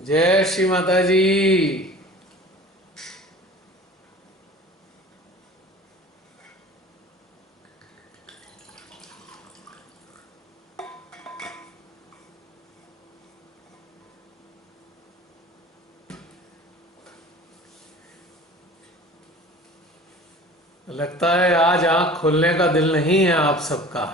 जय श्री माता जी। लगता है आज आंख खोलने का दिल नहीं है आप सबका।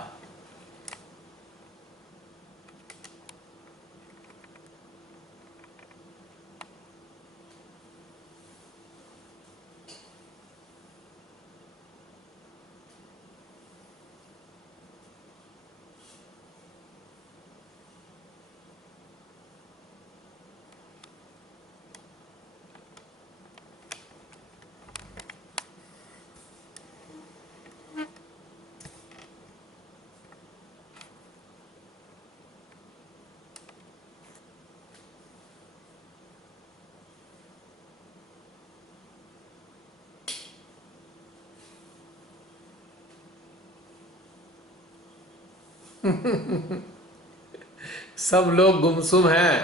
सब लोग गुमसुम हैं।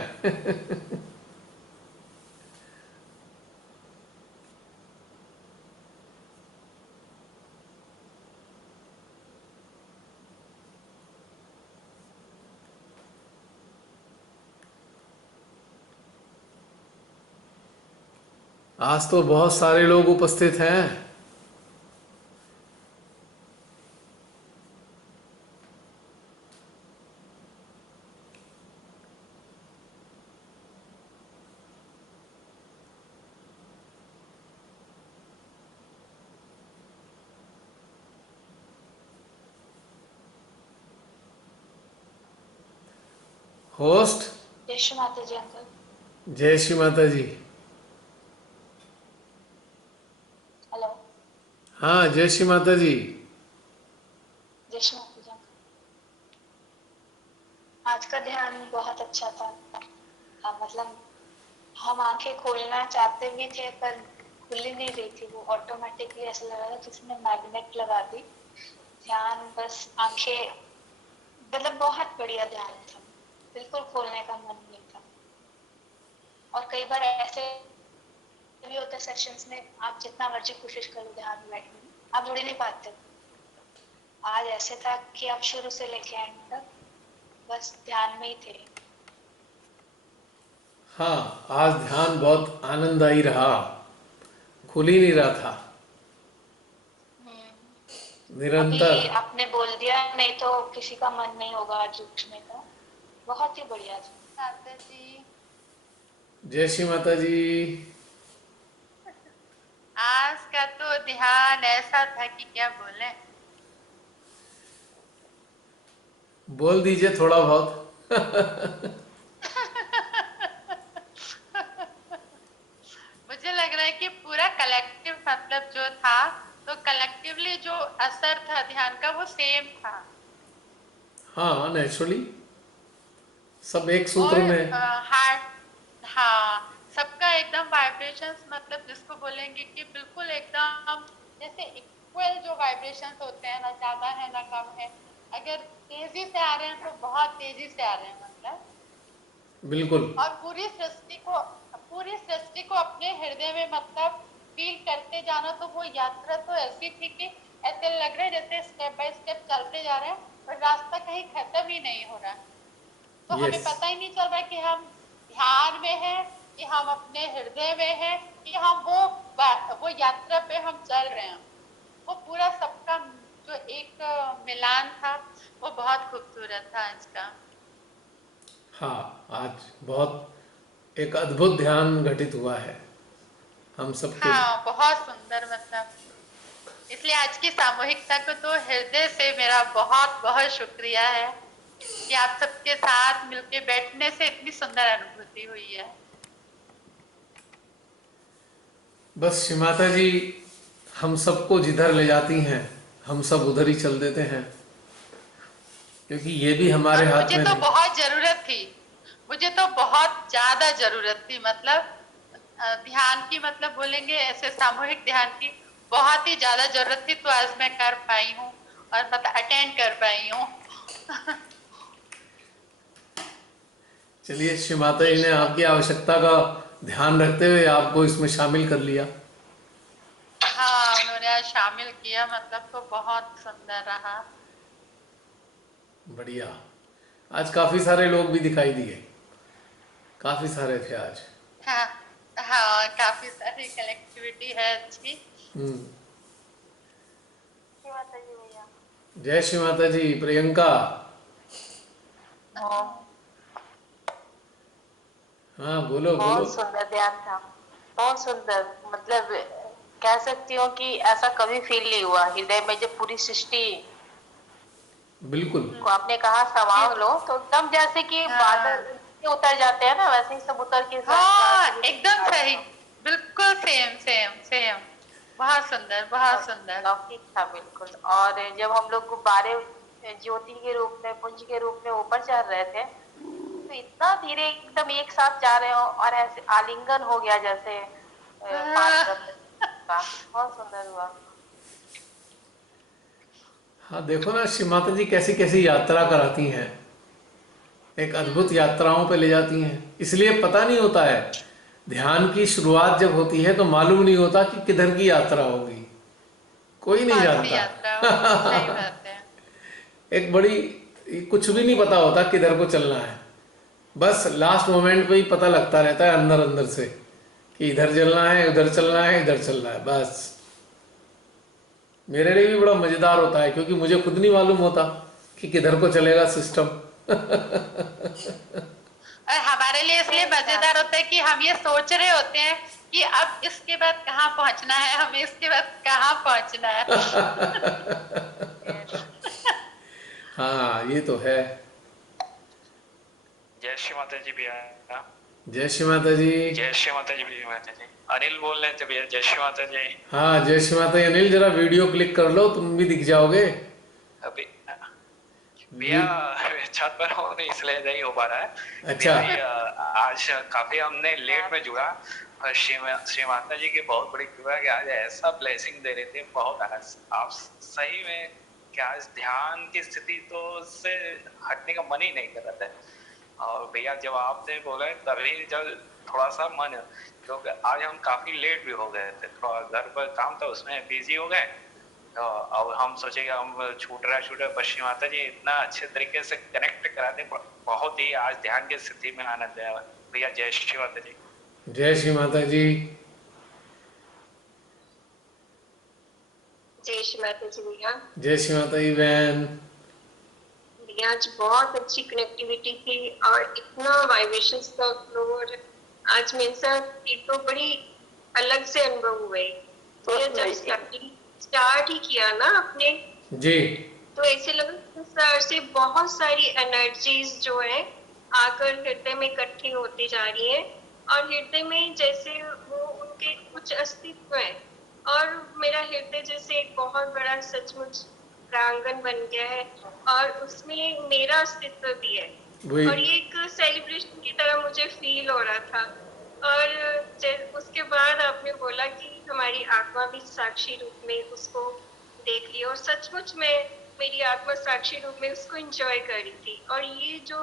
आज तो बहुत सारे लोग उपस्थित हैं। होस्ट। जय श्री माता जी अंकल। जय श्री माता जी। हेलो। हाँ, जय श्री माता जी। जय श्री माता जी अंकल। आज का ध्यान बहुत अच्छा था। मतलब हम आंखें खोलना चाहते भी थे पर खुल ही नहीं रही थी, वो ऑटोमेटिकली ऐसा लग रहा था किसी ने मैग्नेट लगा दी। ध्यान बस आंखें, मतलब बहुत बढ़िया ध्यान था, बिल्कुल खोलने का मन नहीं था। और कई बार ऐसे भी होता है सेशंस में, आप जितना मर्जी कोशिश करो ध्यान में बैठने में, आप जुड़ ही नहीं पाते। आज ऐसे था कि आप शुरू से लेके एंड तक बस ध्यान में ही थे। हाँ, आज ध्यान बहुत आनंददायी रहा। खुल ही नहीं रहा था। निरंतर। अभी आपने बोल दिया, नहीं तो किसी का मन नहीं होगा आज उठने का। बहुत ही बढ़िया था। माता जी। जय श्री माता जी। आज का तो ध्यान ऐसा था कि क्या बोले। बोल दीजिए थोड़ा बहुत। मुझे लग रहा है कि पूरा कलेक्टिव मतलब जो था, तो कलेक्टिवली जो असर था ध्यान का वो सेम था। हाँ, नेचुरली सब एक सूत्र और में। हार्ट, हाँ, सबका एकदम वाइब्रेशंस, मतलब जिसको बोलेंगे कि बिल्कुल एकदम जैसे इक्वल जो वाइब्रेशंस होते हैं, ना ज्यादा है ना कम है। अगर तेजी से आ रहे हैं तो बहुत तेजी से आ रहे हैं मतलब। बिल्कुल। और पूरी सृष्टि को अपने हृदय में मतलब फील करते जाना, तो वो यात्रा तो ऐसी थी कि ऐसे लग रहा है जैसे स्टेप बाय स्टेप चलते जा रहे हैं और रास्ता कहीं खत्म ही नहीं हो रहा। तो हमें यस। पता ही नहीं चल रहा कि हम ध्यान में हैं, कि हम अपने हृदय में हैं, कि हम वो यात्रा पे हम चल रहे हैं। वो पूरा सबका जो एक मिलान था, वो बहुत खूबसूरत था आज का। हाँ, आज बहुत एक अद्भुत ध्यान घटित हुआ है हम सबके। हाँ, बहुत सुंदर मतलब। इसलिए आज की सामूहिकता को तो हृदय से मेरा बहुत बहुत शुक्रिया है कि आप सबके साथ मिलके बैठने से इतनी सुंदर अनुभूति हुई है। बस श्री माता जी हम सबको जिधर ले जाती हैं हम सब उधर ही चल देते हैं, क्योंकि ये भी हमारे और हाथ मुझे में तो नहीं। बहुत जरूरत थी, मुझे तो बहुत ज्यादा जरूरत थी मतलब। ध्यान की मतलब बोलेंगे ऐसे सामूहिक ध्यान की बहुत ही ज्यादा जरूरत थी, तो आज मैं कर पाई हूँ और मतलब अटेंड कर पाई हूँ। चलिए, श्री माता जी ने आपकी आवश्यकता का ध्यान रखते हुए आपको इसमें शामिल कर लिया। हाँ, उन्होंने आज शामिल किया, मतलब तो बहुत सुंदर रहा। बढ़िया। आज काफी सारे लोग भी दिखाई दिए, काफी सारे थे आज। हाँ हाँ, काफी सारी कलेक्टिविटी है अच्छी। हम्म। श्री माता जी भैया। जय श्री माता जी। प्रियंका। हाँ, हाँ, बोलो बोलो। बहुत सुंदर ध्यान था, बहुत सुंदर। मतलब कह सकती हूँ कि ऐसा कभी फील नहीं हुआ हृदय में, जब पूरी सृष्टि बिल्कुल। को आपने कहा संभाल लो, तो एकदम जैसे कि हाँ बादल उतर जाते हैं ना, वैसे ही सब उतर के हाँ, एकदम सही, बिल्कुल सेम सेम सेम। बहुत सुंदर, बहुत सुंदर। लौकिक था बिल्कुल। और जब हम लोग गुब्बारे ज्योति के रूप में, पुंज के रूप में ऊपर चढ़ रहे थे, तो इतना धीरे एकदम एक साथ जा रहे हो और ऐसे आलिंगन हो गया जैसे पांच हाँ, ब्रह्म का। बहुत सुंदर हुआ। हाँ, देखो ना, श्री माता जी कैसी कैसी यात्रा कराती हैं, एक अद्भुत यात्राओं पे ले जाती हैं। इसलिए पता नहीं होता है, ध्यान की शुरुआत जब होती है तो मालूम नहीं होता कि किधर की यात्रा होगी, कोई नहीं कौन सी जानता। यात्रा होगी, सही बात है। एक बड़ी, कुछ भी नहीं पता होता किधर को चलना है। बस लास्ट मोमेंट पे ही पता लगता रहता है अंदर अंदर से कि इधर चलना है, उधर चलना है, इधर चलना है, बस। मेरे लिए भी बड़ा मजेदार होता है, क्योंकि मुझे खुद नहीं मालूम होता कि किधर को चलेगा सिस्टम। और हमारे लिए इसलिए मजेदार होता है कि हम ये सोच रहे होते हैं कि अब इसके बाद कहाँ पहुंचना है, हमें इसके बाद कहाँ पहुंचना है। हाँ, ये तो है। जय श्री माता जी भैया। जय श्री माता जी। जय श्री माता जी भैया। माता जी अनिल बोल रहे थे भैया। जय श्री माता जी। हाँ, जय श्री माता जी। अनिल, जरा वीडियो क्लिक कर लो, तुम भी दिख जाओगे। अभी भैया छत पर हूँ इसलिए नहीं हो पा रहा है। अच्छा। भैया आज काफी हमने लेट में जुड़ा, और श्री माता जी की बहुत बड़ी कृपा कि आज ऐसा ब्लेसिंग दे रहे थे, बहुत आप सही में कि आज ध्यान की स्थिति तो उससे हटने का मन ही नहीं कर रहा था। और भैया जब आपने बोला तभी जब थोड़ा सा मन, क्योंकि आज हम काफी लेट भी हो गए थे, थोड़ा घर पर काम था उसमें बिजी हो गए। तो अब हम सोचे कि हम छूट रहा पर श्री माता जी इतना अच्छे तरीके से कनेक्ट करा दे, बहुत ही आज ध्यान की स्थिति में आनंद है भैया। जय श्री माता जी। जय श्री माता जी। जय श्री माता जी भैया। जय श्री माता जी बहन। आज बहुत अच्छी कनेक्टिविटी थी और इतना वाइब्रेशंस का फ्लो, और आज मेरे साथ एक तो बड़ी अलग से अनुभव हुए। तो ये जब स्टार्ट ही किया ना आपने जी। तो ऐसे लगा से बहुत सारी एनर्जीज जो है आकर हृदय में इकट्ठी होती जा रही है, और हृदय में जैसे वो उनके कुछ अस्तित्व है, और मेरा हृदय जैसे एक बहुत बड़ा सचमुच प्रांगण बन गया है, और उसमें मेरा अस्तित्व भी है। वही। और ये एक सेलिब्रेशन की तरह मुझे फील हो रहा था। और उसके बाद आपने बोला कि हमारी आत्मा भी साक्षी रूप में उसको देख लिया, और सचमुच में मेरी आत्मा साक्षी रूप में उसको एंजॉय कर रही थी। और ये जो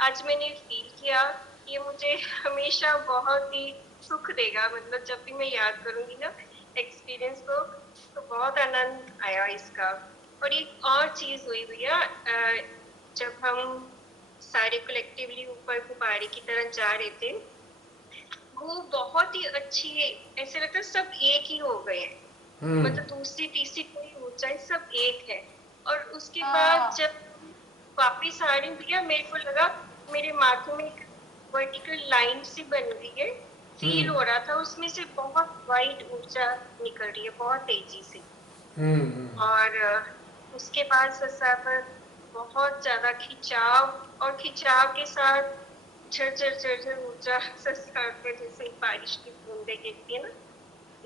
आज मैंने फील किया, ये मुझे हमेशा बहुत ही सुख देगा। मतलब जब भी मैं याद करूंगी ना एक्सपीरियंस को, तो बहुत आनंद आया इसका। और एक और चीज हुई भैया, जब हम सारे कलेक्टिवली ऊपर गुब्बारे की तरह जा रहे थे, वो बहुत ही अच्छी, ऐसे लगता है सब एक ही हो गए हैं। मतलब दूसरी तीसरी कोई ऊंचाई, सब एक है। और उसके बाद जब वापिस आ रही भैया, मेरे को लगा मेरे माथे में एक वर्टिकल लाइन सी बन गई है, फील हो रहा था उसमें से बहुत वाइट ऊर्जा निकल रही है बहुत तेजी से। और उसके बाद ससा पर बहुत ज्यादा खिंचाव, और खिंचाव के साथ झरझर झरझर ऊर्जा ससा पर जैसे बारिश की बूंदे गिरती है ना।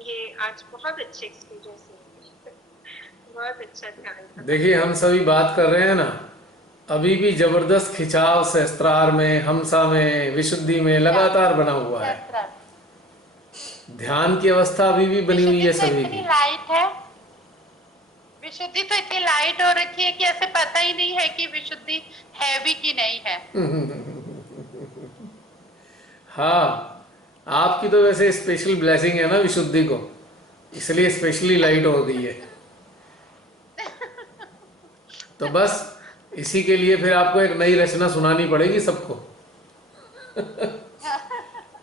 ये आज बहुत अच्छे एक्सपीरियंस है। बहुत अच्छा ध्यान था। देखिए, हम सभी बात कर रहे हैं ना, अभी भी जबरदस्त खिंचाव सहस्त्रार में, हमसा में, विशुद्धि में लगातार बना हुआ है। ध्यान की अवस्था अभी भी बनी हुई है सभी की। लाइट है, विशुद्धि तो इतनी लाइट हो रखी है कि ऐसे पता ही नहीं है कि विशुद्धि है भी कि नहीं है। हाँ, आपकी तो वैसे स्पेशल ब्लेसिंग है ना विशुद्धि को, इसलिए स्पेशली लाइट हो गई है। तो बस इसी के लिए फिर आपको एक नई रचना सुनानी पड़ेगी सबको।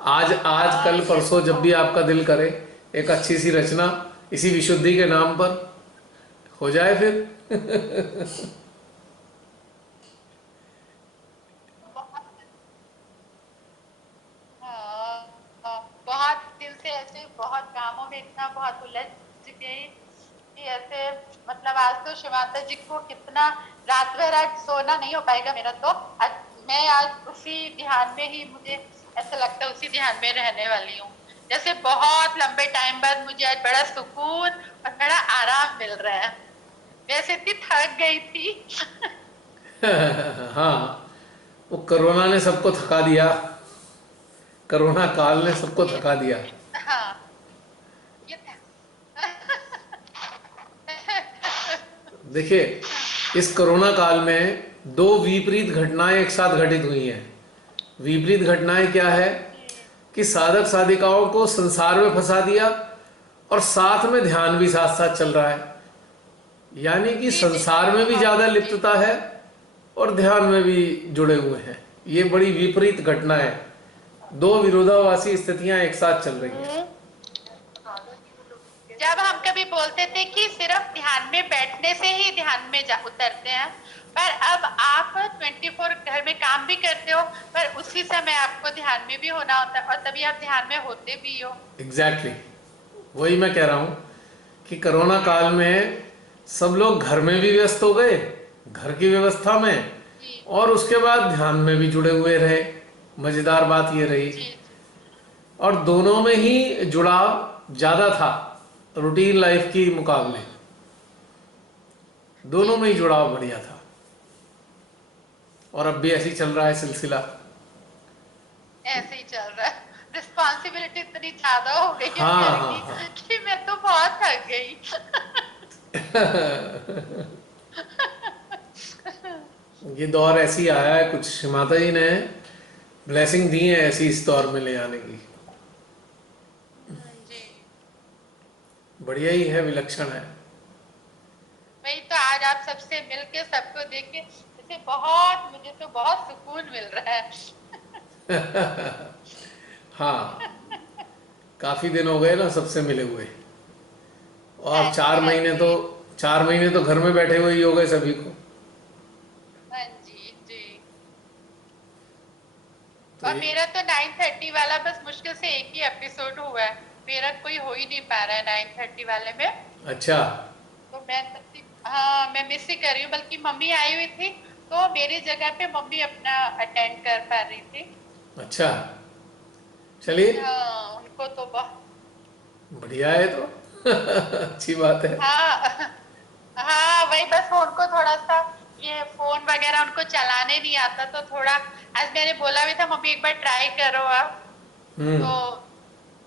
आज आज हाँ कल ये परसों तो जब भी आपका दिल करे, एक अच्छी सी रचना इसी विशुद्धि के नाम पर हो जाए फिर। बहुत बहुत दिल से ऐसे बहुत कामों में इतना बहुत उलझ गई कि ऐसे मतलब आज तो शिवांता जी को कितना रात भर आज सोना नहीं हो पाएगा मेरा, तो आज मैं आज उसी ध्यान में ही, मुझे ऐसा लगता है उसी ध्यान में रहने वाली हूँ। जैसे बहुत लंबे टाइम बाद मुझे आज बड़ा सुकून और बड़ा आराम मिल रहा है। वैसे इतनी थक गई थी। हाँ, वो कोरोना ने सबको थका दिया, कोरोना काल ने सबको ये थका दिया। हाँ ये देखिए, इस कोरोना काल में दो विपरीत घटनाएं एक साथ घटित हुई हैं। विपरीत घटनाएं क्या है कि साधक साधिकाओं को संसार में फंसा दिया और साथ में ध्यान भी साथ साथ चल रहा है, यानी कि जी जी संसार में भी बहुत ज्यादा जी। लिप्तता है और ध्यान में भी जुड़े हुए हैं। ये बड़ी विपरीत घटना है, दो विरोधाभासी स्थितियां एक साथ चल रही हैं। जब हम कभी बोलते थे कि सिर्फ ध्यान में बैठने से ही ध्यान में जा उतरते हैं, पर अब आप 24 घर में काम भी करते हो, पर उसी समय आपको ध्यान में भी होना होता है और तभी आप ध्यान में होते भी हो। एग्जैक्टली वही मैं कह रहा हूं कि कोरोना काल में सब लोग घर में भी व्यस्त हो गए, घर की व्यवस्था में, जी और उसके बाद ध्यान में भी जुड़े हुए रहे। मजेदार बात ये रही, जी और दोनों में ही जुड़ाव ज्यादा था रूटीन लाइफ की मुकाबले, जी दोनों में ही जी। जुड़ाव बढ़िया था। और अब भी ऐसे ही चल रहा है सिलसिला। ऐसे ही चल रहा है। रिस्पॉन्सिबिलिटी इतनी ज्यादा हो गई है हाँ घर हाँ की हाँ। कि मैं तो बहुत थक गई। ये दौर ऐसी आया है, कुछ माता जी ने ब्लेसिंग दी है ऐसी इस दौर में ले आने की। जी बढ़िया ही है, विलक्षण है। वही तो, आज आप सबसे मिलके सबको देख के जैसे बहुत, मुझे तो बहुत सुकून मिल रहा है। हाँ, काफी दिन हो गए ना सबसे मिले हुए, हाँ और जी हाँ जी। 4 महीने तो घर में बैठे हुए ही हो गए सभी को। हाँ जी जी। तो और ये मेरा तो 9:30 वाला बस मुश्किल से एक ही एपिसोड हुआ है, मेरा कोई हो ही नहीं पा रहा है 9:30 वाले में। अच्छा। तो मैं हाँ मैं मिस ही कर रही हूँ, बल्कि मम्मी आई हुई थी तो मेरी जगह पे मम्मी अपना अटेंड कर पा रही थी। अच्छा, चलिए हाँ उनको तो बहुत, बढ़िया है तो। अच्छी बात है। हाँ हाँ वही, बस वो उनको थोड़ा सा ये फोन वगैरह उनको चलाने नहीं आता, तो थोड़ा आज मैंने बोला भी था मम्मी एक बार ट्राई करो आप। हम्म। तो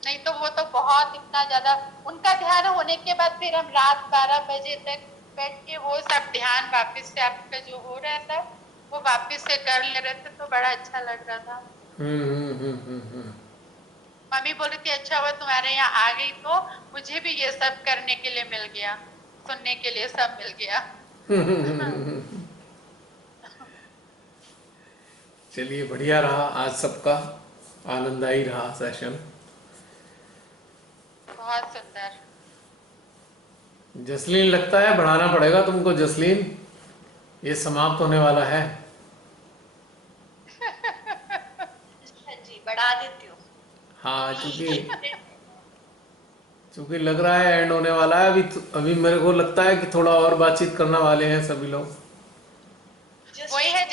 नहीं तो वो तो बहुत इतना ज्यादा उनका ध्यान होने के बाद फिर हम रात 12 बजे तक बैठ के वो सब ध्यान वापस से आपका जो हो रहा था वो वापस से कर ले रहे थे, तो बड़ा अच्छा लग रहा था। मम्मी बोल रही थी अच्छा हुआ तुम्हारे यहाँ आ गई तो मुझे भी ये सब करने के लिए मिल गया, सुनने के लिए सब मिल गया। चलिए बढ़िया रहा आज सबका, आनंददायी रहा सेशन। बहुत सुंदर। जसलीन, लगता है बढ़ाना पड़ेगा तुमको जसलीन, ये समाप्त होने वाला है। हाँ जी, बढ़ा देती हूँ। हाँ, क्योंकि क्योंकि लग रहा है एंड होने वाला है। अभी मेरे को लगता है कि थोड़ा और बातचीत करने वाले हैं सभी लोग। वही है,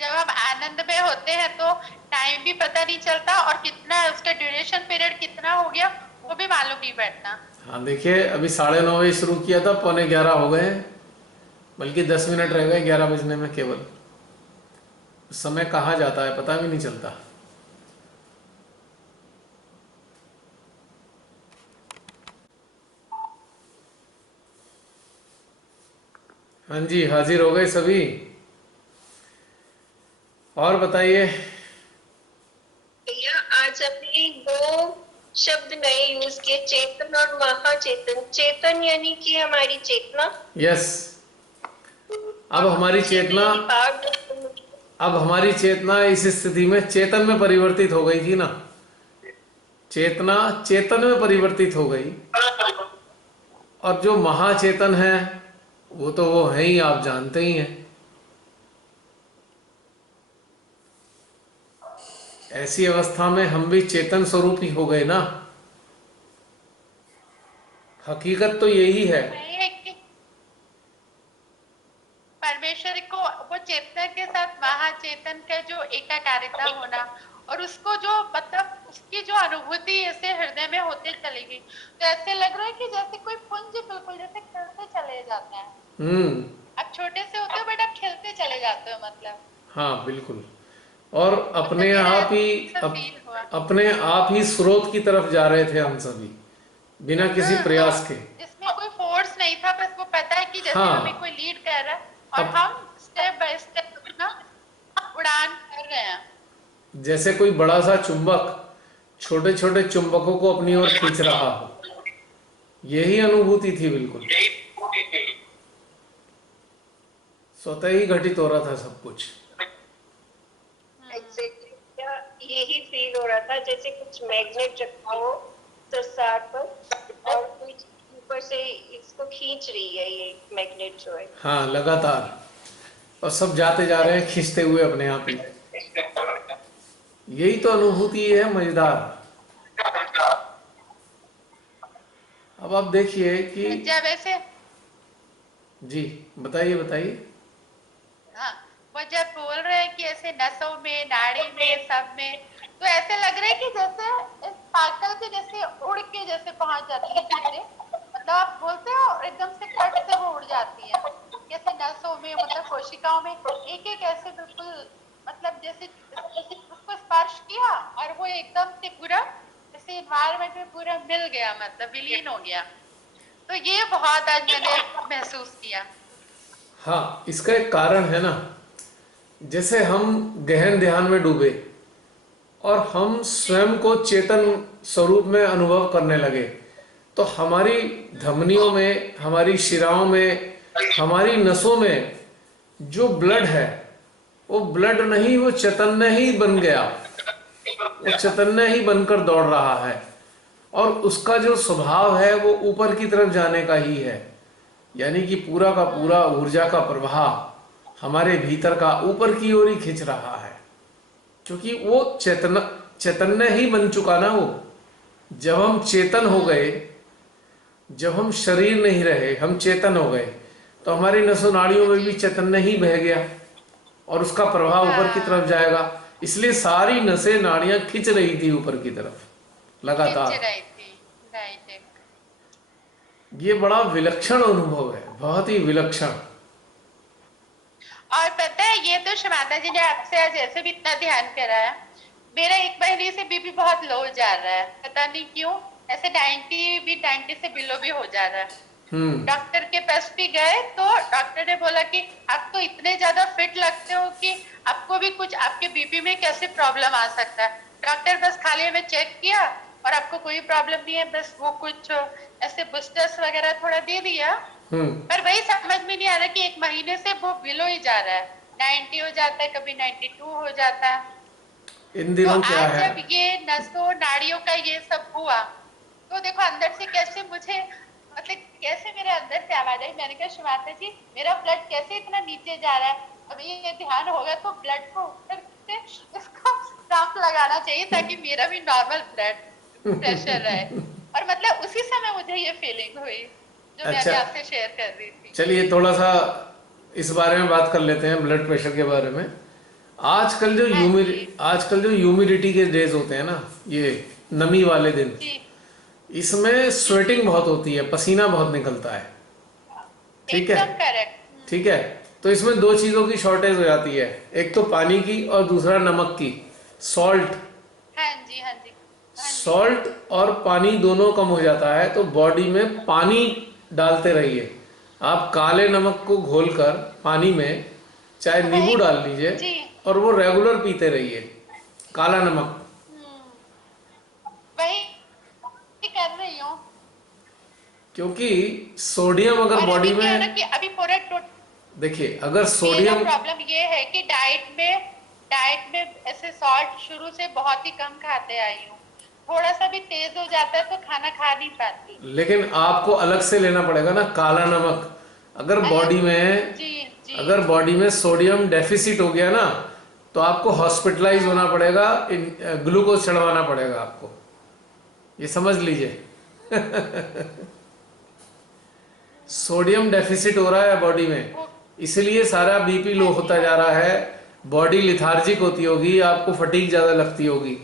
जब हम आनंद में होते हैं तो टाइम भी पता नहीं चलता और कितना उसका ड्यूरेशन पीरियड कितना हो गया वो भी मालूम नहीं पड़ता। हाँ देखिए, अभी 9:30 शुरू किया था, 11:15 हो गए हैं, बल्कि 10 मिनट रह गए 11 बजने में केवल। समय कहाँ जाता है पता भी नहीं चलता। हाँ जी, हाजिर हो गए सभी। और बताइए, सबने दो शब्द नए यूज किए, चेतन और महाचेतन। चेतन यानी कि हमारी चेतना। यस, अब हमारी चेतना, अब हमारी चेतना इस स्थिति में चेतन में परिवर्तित हो गई थी ना, चेतना चेतन में परिवर्तित हो गई। और जो महाचेतन है वो तो वो है ही, आप जानते ही हैं। ऐसी अवस्था में हम भी चेतन स्वरूप ही हो गए ना। हकीकत तो यही है। परमेश्वर को वो चेतना के साथ महाचेतन का जो एकाकारिता होना और उसको जो मतलब उसकी जो अनुभूति ऐसे हृदय में होते चली गई, तो ऐसे लग रहा है कि जैसे कोई पुंज बिल्कुल जैसे खिलते चले जाते हैं। अब छोटे से होते हो बट अब खिलते चले जाते हो मतलब। हाँ बिल्कुल। और अपने आप ही अपने आप ही स्रोत की तरफ जा रहे थे हम सभी, बिना किसी प्रयास के। जिसमें कोई फोर्स नहीं था, बस वो पता है कि जैसे हमें कोई लीड कर रहा है और हम स्टेप बाय स्टेप अपना उड़ान कर रहे हैं। जैसे कोई बड़ा सा चुंबक छोटे छोटे चुंबकों को अपनी ओर खींच रहा हो, यही अनुभूति थी बिल्कुल। स्वतः ही घटित हो रहा था सब कुछ। यही फील हो रहा था जैसे कुछ मैग्नेट रखा हो संसार पर और कुछ ऊपर से इसको खींच रही है, ये मैग्नेट जो है। हाँ, लगातार, और सब जाते जा रहे हैं खींचते हुए अपने आप ही। यही तो अनुभूति है मजेदार। अब आप देखिए कि जब ऐसे, जी बताइए बताइए। हाँ, वो जब बोल रहे हैं कि ऐसे नसों में, नाड़ी में, सब में, तो ऐसे लग रहा है कि जैसे इस पार्कल के जैसे उड़ के जैसे पहुंच जाती है चीजें, मतलब आप बोलते हो एकदम से कट से वो उड़ जाती है। जैसे नसों में मतलब कोशिकाओं में एक एक ऐसे बिल्कुल मतलब जैसे उसको स्पर्श किया और वो एकदम से पूरा जैसे एनवायरनमेंट में पूरा मिल गया, मतलब विलीन हो गया। तो ये बहुत आज मैंने महसूस किया। हाँ, इसका एक कारण है ना, जैसे हम गहन ध्यान में डूबे और हम स्वयं को चेतन स्वरूप में अनुभव करने लगे, तो हमारी धमनियों में, हमारी शिराओं में, हमारी नसों में जो ब्लड है वो ब्लड नहीं, वो चैतन्य ही बन गया, वो चैतन्य ही बनकर दौड़ रहा है। और उसका जो स्वभाव है वो ऊपर की तरफ जाने का ही है, यानी कि पूरा का पूरा ऊर्जा का प्रवाह हमारे भीतर का ऊपर की ओर ही खींच रहा है, क्योंकि वो चैतन्य ही बन चुका ना। वो जब हम चेतन हो गए, जब हम शरीर नहीं रहे, हम चेतन हो गए, तो हमारी नसों नाड़ियों में भी चैतन्य ही बह गया और उसका प्रभाव ऊपर की तरफ जाएगा। इसलिए सारी नसें नाड़ियां खींच रही थी ऊपर की तरफ लगातार। ये बड़ा विलक्षण अनुभव है, बहुत ही विलक्षण। और पता है, ये तो शमाता जी ने आपसे आज ऐसे भी इतना ध्यान करा है, मेरा 1 महीने से बीपी बहुत लो जा रहा है, पता नहीं क्यों, ऐसे 90 से बिलो भी हो जा रहा है। डॉक्टर के पास भी गए तो डॉक्टर ने बोला कि आप तो इतने ज्यादा फिट लगते हो कि आपको भी कुछ आपके बीपी में कैसे प्रॉब्लम आ सकता है। डॉक्टर बस खाली में चेक किया और आपको कोई प्रॉब्लम नहीं है, बस वो कुछ ऐसे बूस्टर्स वगैरह थोड़ा दे दिया। पर वही समझ में नहीं आ रहा कि 1 महीने से वो बिलो ही जा रहा है, 90 हो जाता है, कभी 92 हो जाता है। इन दिनों तो क्या आज है, जब ये नसों नाड़ियों का ये सब हुआ तो देखो अंदर से कैसे मुझे मतलब कैसे मेरे अंदर से आवाज आई। मैंने कहा शिवाता जी, मेरा ब्लड कैसे इतना नीचे जा रहा है, अभी ये ध्यान होगा तो ब्लड को ऊपर से इसको पंप लगाना चाहिए ताकि मेरा भी नॉर्मल ब्लड प्रेशर रहे। और मतलब उसी समय मुझे ये फीलिंग हुई जो मैंने आपसे शेयर कर रही थी। चलिए थोड़ा सा इस बारे में बात कर लेते हैं, ब्लड प्रेशर के बारे में। आजकल जो ह्यूमिडिटी के डेज होते हैं ना, ये नमी वाले दिन, इसमें स्वेटिंग बहुत होती है, पसीना बहुत निकलता है, ठीक है, ठीक है। तो इसमें 2 चीजों की शॉर्टेज हो जाती है, एक तो पानी की और दूसरा नमक की, सॉल्ट। हाँ जी, हाँ जी। सॉल्ट और पानी दोनों कम हो जाता है, तो बॉडी में पानी डालते रहिए। आप काले नमक को घोलकर पानी में चाहे नींबू डाल लीजिए और वो रेगुलर पीते रहिए, काला नमक। क्योंकि सोडियम अगर और बॉडी अभी क्या है ना में, कि अभी पूरे देखिए अगर मेरा सोडियम, प्रॉब्लम ये है कि डाइट में ऐसे सॉल्ट शुरू से बहुत ही कम खाते आई हूँ। थोड़ा सा भी तेज हो जाता है तो खाना खा नहीं पाती। लेकिन आपको अलग से लेना पड़ेगा ना काला नमक। अगर अलग, बॉडी में जी जी। अगर बॉडी में सोडियम डेफिसिट हो गया ना, तो आपको हॉस्पिटलाइज होना हाँ पड़ेगा, ग्लूकोज चढ़वाना पड़ेगा आपको, ये समझ लीजिए। सोडियम डेफिसिट हो रहा है बॉडी में, वो, इसलिए सारा बीपी लो हाँ जी होता हाँ जा जी। रहा है, बॉडी लिथार्जिक होती होगी, आपको फटीग ज्यादा लगती होगी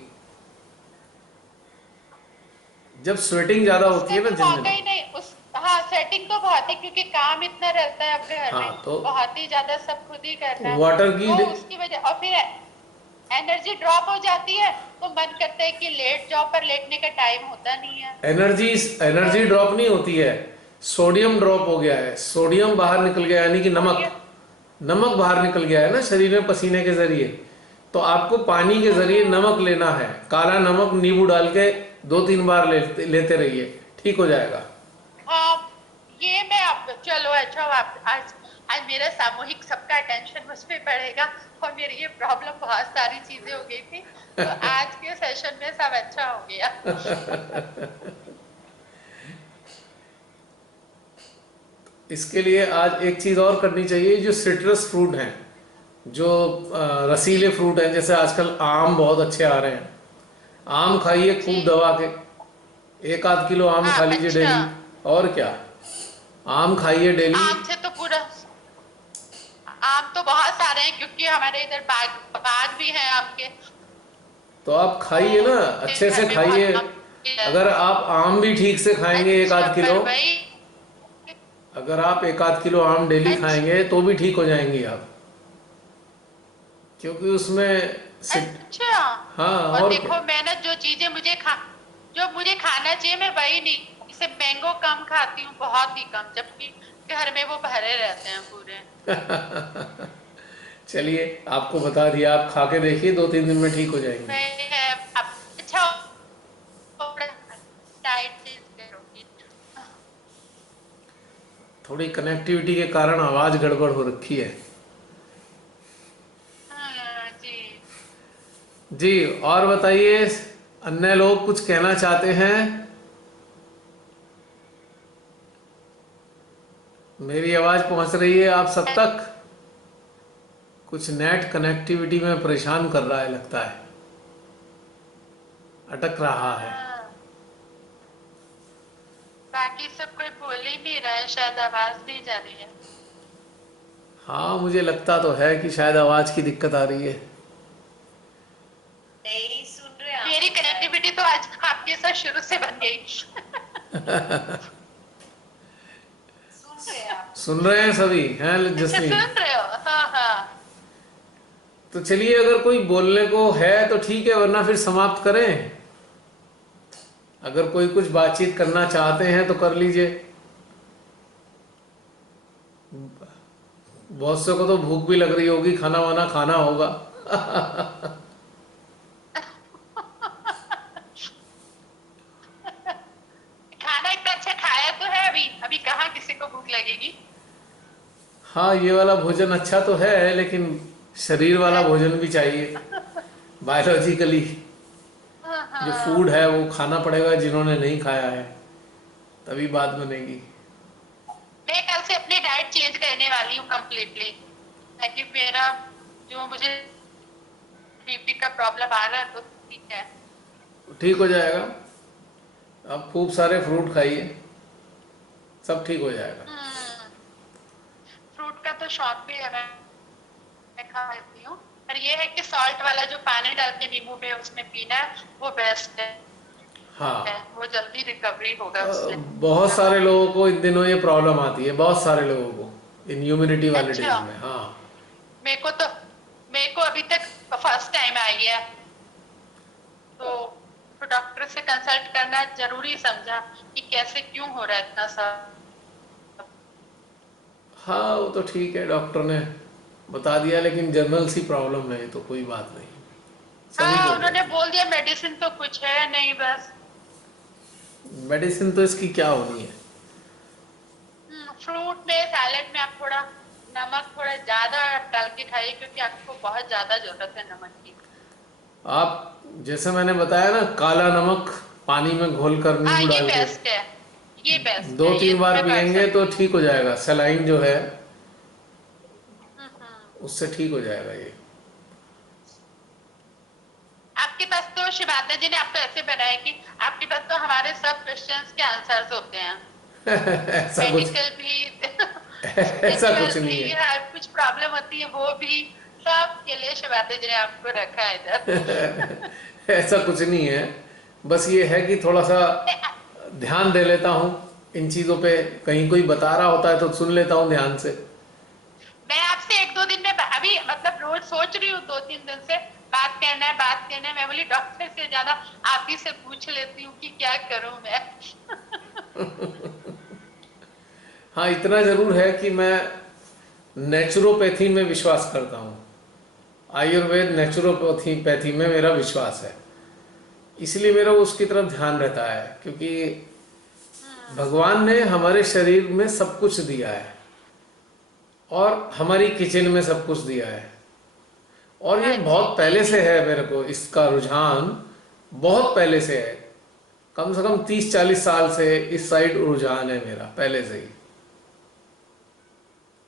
जब स्वेटिंग ज्यादा होती उससे है ना तो जिन दिनों। वाकई नहीं उस, हाँ सेटिंग तो बहुत है क्योंकि काम इतना रहता है अब घर हाँ में, तो बहुत ही ज्यादा सब खुद ही करना है। वाटर की तो उसकी वजह, और फिर एनर्जी ड्रॉप हो जाती है तो मन करता है कि लेट जाओ, पर लेटने का टाइम होता नहीं है। एनर्जी तो एनर्जी ड्रॉप नहीं होती है, सोडियम ड्रॉप हो गया है, सोडियम बाहर निकल गया, यानी कि नमक, सोडियम, नमक बाहर निकल गया है ना शरीर में पसीने के जरिए। तो आपको पानी के जरिए नमक लेना है, काला नमक नींबू डाल के 2-3 बार लेते रहिए, ठीक हो जाएगा। हाँ ये मैं आप, चलो अच्छा आप आज, आज मेरा सामूहिक सबका अटेंशन मुझ पे पड़ेगा और मेरी ये प्रॉब्लम बहुत सारी चीजें हो गई थी, तो आज के सेशन में सब अच्छा हो गया। इसके लिए आज एक चीज और करनी चाहिए, जो सिट्रस फ्रूट हैं, जो रसीले फ्रूट हैं, जैसे आजकल आम बहुत अच्छे आ रहे हैं, आम खाइए जी खूब दबा के, 1-8 किलो आम हाँ खा लीजिए अच्छा। डेली। और क्या, आम खाइए डेली। आम से तो पूरा, आम तो बहुत सारे हैं क्योंकि हमारे इधर बाग बाग भी हैं आम के, तो आप तो खाइए ना, मेरे अच्छे से घर में खाइए। बहुत आम है। अगर आप आम भी ठीक से खाएंगे एक अच्छा आध किलो पर वही, अगर आप 1-8 किलो आम डेली अच्छा खाएंगे तो भी ठीक हो जाएंगे आप, क्योंकि उसमें अच्छा। हाँ और और क्या। देखो मैं ना जो मुझे खाना चाहिए मैं वही नहीं, जैसे मैंगो कम खाती हूँ, बहुत ही कम, जबकि घर में वो भरे रहते हैं पूरे। चलिए आपको बता दिया, आप खा के देखिए, 2-3 दिन में ठीक हो जाएंगे। मैं अब अच्छा डाइट चेंज करूंगी। थोड़ी कनेक्टिविटी के कारण आवाज गड़बड़ हो रखी है। हाँ, जी जी, और बताइए, अन्य लोग कुछ कहना चाहते हैं? मेरी आवाज पहुंच रही है आप सब तक? कुछ नेट कनेक्टिविटी में परेशान कर रहा है लगता है, अटक रहा है। हाँ, बाकी सब कोई बोल ही नहीं रहा है, शायद आवाज नहीं जा रही है। हाँ मुझे लगता तो है कि शायद आवाज की दिक्कत आ रही है। नहीं सुन रहे हैं मेरी आप? कनेक्टिविटी तो आज आपके साथ शुरू से बन गई। सुन रहे हैं आप? सुन रहे हैं सभी हैं अच्छा जसनी? सुन रहे हो? हाँ हाँ। तो चलिए, अगर कोई बोलने को है तो ठीक है, वरना फिर समाप्त करें। अगर कोई कुछ बातचीत करना चाहते हैं तो कर लीजिए। बहुत से को तो भूख भी लग रही होगी, खाना वाना खाना होगा। खाना इतना अच्छा खाया तो है, अभी अभी कहाँ किसी को भूख लगेगी। हाँ ये वाला भोजन अच्छा तो है, लेकिन शरीर वाला भोजन भी चाहिए। बायोलॉजिकली हाँ जो हाँ। फूड है वो खाना पड़ेगा, जिन्होंने नहीं खाया है, तभी बात बनेगी। मैं कल से अपनी डाइट चेंज करने वाली हूँ कम्प्लीटली, ताकि मेरा जो मुझे बीपी का प्रॉब्लम आ रहा है तो ठीक है। ठीक हो जाएगा, आप खूब सारे फ्रूट खाइए, सब ठीक हो जाएगा। फ्रूट का तो शौक भी है, मैं खा लेती हूँ, पर ये है कि सॉल्ट वाला जो पानी डाल के नींबू में उसमें पीना है वो बेस्ट है। हाँ वो जल्दी रिकवरी होगा उससे। बहुत सारे लोगों को इन दिनों ये प्रॉब्लम आती है, बहुत सारे लोगों को इन ह्यूमिडिटी वाले डेज अच्छा, में। हाँ मेरे को अभी तक फर्स्ट टाइम आई है, तो डॉक्टर से कंसल्ट करना जरूरी समझा कि कैसे क्यों हो रहा है इतना सब। हाँ वो तो ठीक है, डॉक्टर ने बता दिया, लेकिन जनरल सी प्रॉब्लम है, तो कोई बात नहीं, सभी हाँ को उन्होंने बोल दिया मेडिसिन तो कुछ है नहीं, बस मेडिसिन तो इसकी क्या होनी है, फ्रूट में, सैलेड में आप थोड़ा नमक थोड़ा ज्यादा डाल के खाइए, क्योंकि आपको बहुत ज्यादा जरूरत है नमक की। आप जैसे मैंने बताया ना, काला नमक पानी में घोल कर हाँ, नींबू ये डाल के बेस्ट है, ये बेस्ट दो है, ये तीन तो बार मैं कर पियेंगे तो सकती हूँ। ठीक हो जाएगा। सलाइन जो है हम्म। उससे ठीक हो जाएगा ये। आपके पास तो शिवाता जी ने आपको ऐसे बनाया कि आपके पास तो हमारे सब क्वेश्चंस के आंसर्स होते हैं, ऐसा कुछ मेडिकल भी, ऐसा स्पिरिचुअल कुछ नहीं भी, है। हर कुछ प्रॉब्लम होती है वो भी, सब के लिए शिवाता जी ने आपको रखा है इधर। ऐसा कुछ नहीं है, बस ये है कि थोड़ा सा ध्यान दे लेता हूँ इन चीज़ों पे। कहीं कोई बता रहा होता है तो सुन लेता हूँ ध्यान से। मैं आपसे एक दो दिन में अभी मतलब रोज सोच रही हूँ, 2-3 दिन से बात करना है, बात करना है। मैं बोली डॉक्टर से ज्यादा आप ही से पूछ लेती हूँ कि क्या करूँ मैं। हाँ, इतना ज़रूर है कि मैं नेचुरोपैथी में विश्वास करता हूँ। आयुर्वेद नेचुरोपैथी में मेरा विश्वास है, इसलिए मेरा उसकी तरफ ध्यान रहता है, क्योंकि भगवान ने हमारे शरीर में सब कुछ दिया है और हमारी किचन में सब कुछ दिया है। और ये हाँ जी, बहुत पहले से है, मेरे को इसका रुझान बहुत पहले से है। कम से कम 30-40 साल से इस साइड रुझान है मेरा, पहले से ही।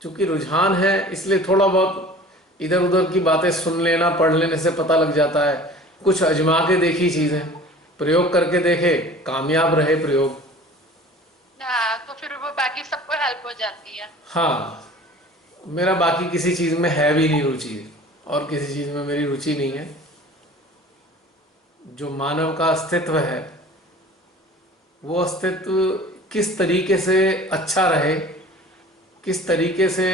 चूंकि रुझान है इसलिए थोड़ा बहुत इधर उधर की बातें सुन लेना, पढ़ लेने से पता लग जाता है। कुछ अजमा के देखी चीजें, प्रयोग करके देखे, कामयाब रहे प्रयोग। हाँ, तो फिर वो बाकी सबको हेल्प हो जाती है। हाँ, मेरा बाकी किसी चीज में है भी नहीं रुचि, और किसी चीज में मेरी रुचि नहीं है। जो मानव का अस्तित्व है, वो अस्तित्व किस तरीके से अच्छा रहे, किस तरीके से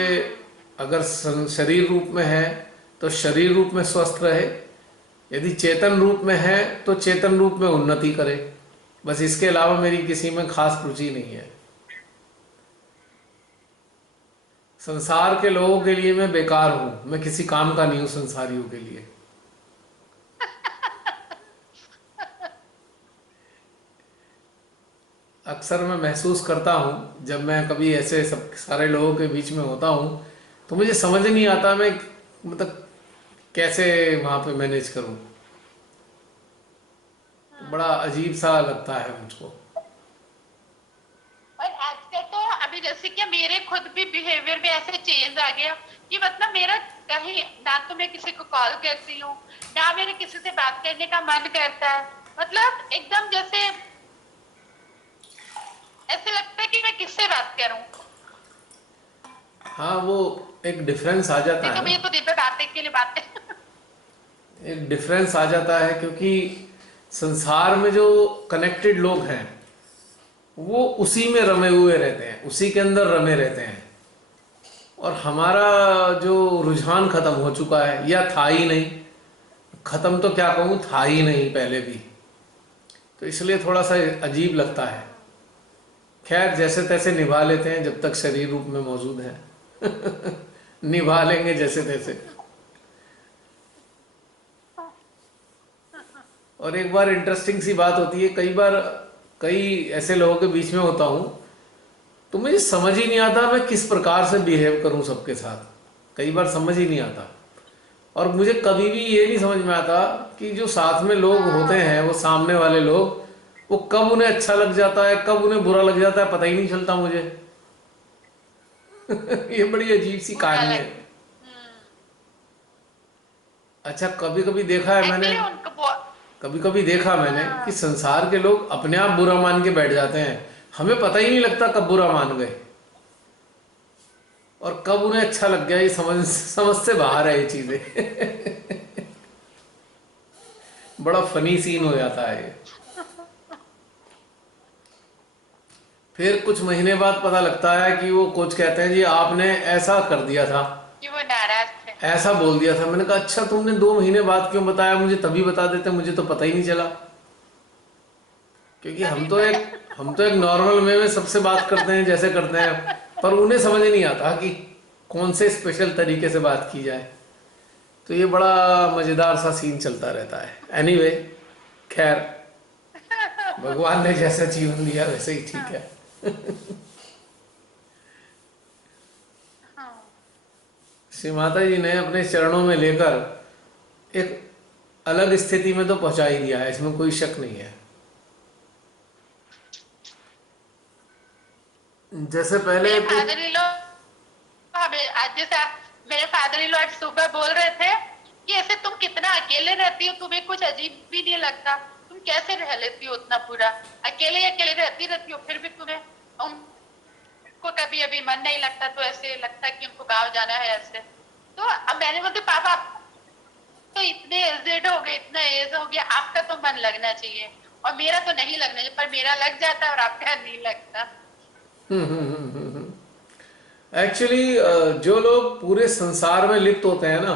अगर शरीर रूप में है तो शरीर रूप में स्वस्थ रहे, यदि चेतन रूप में है तो चेतन रूप में उन्नति करे। बस इसके अलावा मेरी किसी में खास रुचि नहीं है। संसार के लोगों के लिए मैं बेकार हूं, मैं किसी काम का नहीं हूं संसारियों के लिए। अक्सर मैं महसूस करता हूँ जब मैं कभी ऐसे सब सारे लोगों के बीच में होता हूँ, तो मुझे समझ नहीं आता मैं मतलब कैसे वहाँ पे मैनेज करूँ। तो बड़ा अजीब सा लगता है मुझको। और आजकल तो अभी जैसे कि मेरे खुद भी बिहेवियर में ऐसे चेंज आ गया कि मतलब मेरा कहीं ना तो मैं किसी को कॉल करती हूँ, ना मेरे किसी से बात करने का मन करता है। मतलब एकदम जैसे ऐसे लगता है कि मैं किससे बात करूं। हाँ, वो एक डिफरेंस आ जाता देखो है भैया, ना, तो दिन भर बातें के लिए बातें। एक डिफरेंस आ जाता है, क्योंकि संसार में जो कनेक्टेड लोग हैं वो उसी में रमे हुए रहते हैं, उसी के अंदर रमे रहते हैं। और हमारा जो रुझान खत्म हो चुका है, या था ही नहीं, खत्म तो क्या कहूँ, था ही नहीं पहले भी। तो इसलिए थोड़ा सा अजीब लगता है। खैर, जैसे तैसे निभा लेते हैं जब तक शरीर रूप में मौजूद है। निभा लेंगे जैसे तैसे। और एक बार इंटरेस्टिंग सी बात होती है, कई बार कई ऐसे लोगों के बीच में होता हूँ तो मुझे समझ ही नहीं आता मैं किस प्रकार से बिहेव करूँ सबके साथ। कई बार समझ ही नहीं आता, और मुझे कभी भी ये नहीं समझ में आता कि जो साथ में लोग होते हैं, वो सामने वाले लोग, वो कब उन्हें अच्छा लग जाता है, कब उन्हें बुरा लग जाता है, पता ही नहीं चलता मुझे। ये बड़ी अजीब सी बुरा कहानी है। लग अच्छा, कभी कभी देखा है मैंने, एक्चुअली उनको कभी कभी देखा मैंने कि संसार के लोग अपने आप बुरा मान के बैठ जाते हैं, हमें पता ही नहीं लगता कब बुरा मान गए और कब उन्हें अच्छा लग गया। ये समझ समझ से बाहर है ये चीजें। बड़ा फनी सीन हो जाता है ये। फिर कुछ महीने बाद पता लगता है कि वो कोच कहते हैं जी आपने ऐसा कर दिया था, कि वो नाराज थे। ऐसा बोल दिया था। मैंने कहा अच्छा, तुमने 2 महीने बाद क्यों बताया, मुझे तभी बता देते, मुझे तो पता ही नहीं चला। क्योंकि हम तो एक नॉर्मल वे में सबसे बात करते हैं जैसे करते हैं, पर उन्हें समझ नहीं आता कि कौन से स्पेशल तरीके से बात की जाए। तो ये बड़ा मजेदार सा सीन चलता रहता है। एनीवे, खैर, भगवान ने जैसा जीवन दिया वैसे ही ठीक है। श्री माता जी ने अपने चरणों में लेकर एक अलग स्थिति में तो पहुंचा ही दिया है, इसमें कोई शक नहीं है। जैसे पहले मेरे कुछ फादर इन लॉ हमें आज जैसे मेरे फादर इन लॉ आज सुबह बोल रहे थे कि ऐसे तुम कितना अकेले रहती हो, तुम्हें कुछ अजीब भी नहीं लगता, तुम कैसे रह लेती हो उतना पूरा अकेले अकेले रहती रहती हो, फिर भी तुम्हें उनको कभी अभी मन नहीं लगता, तो ऐसे लगता है कि उनको गाँव जाना है ऐसे। तो अब मैंने बोलते पापा तो इतने एजेड हो गए, इतना एज हो गया, आपका तो मन लगना चाहिए और मेरा तो नहीं लगना चाहिए, पर मेरा लग जाता है और आपका नहीं लगता। एक्चुअली जो लोग पूरे संसार में लिप्त होते हैं ना,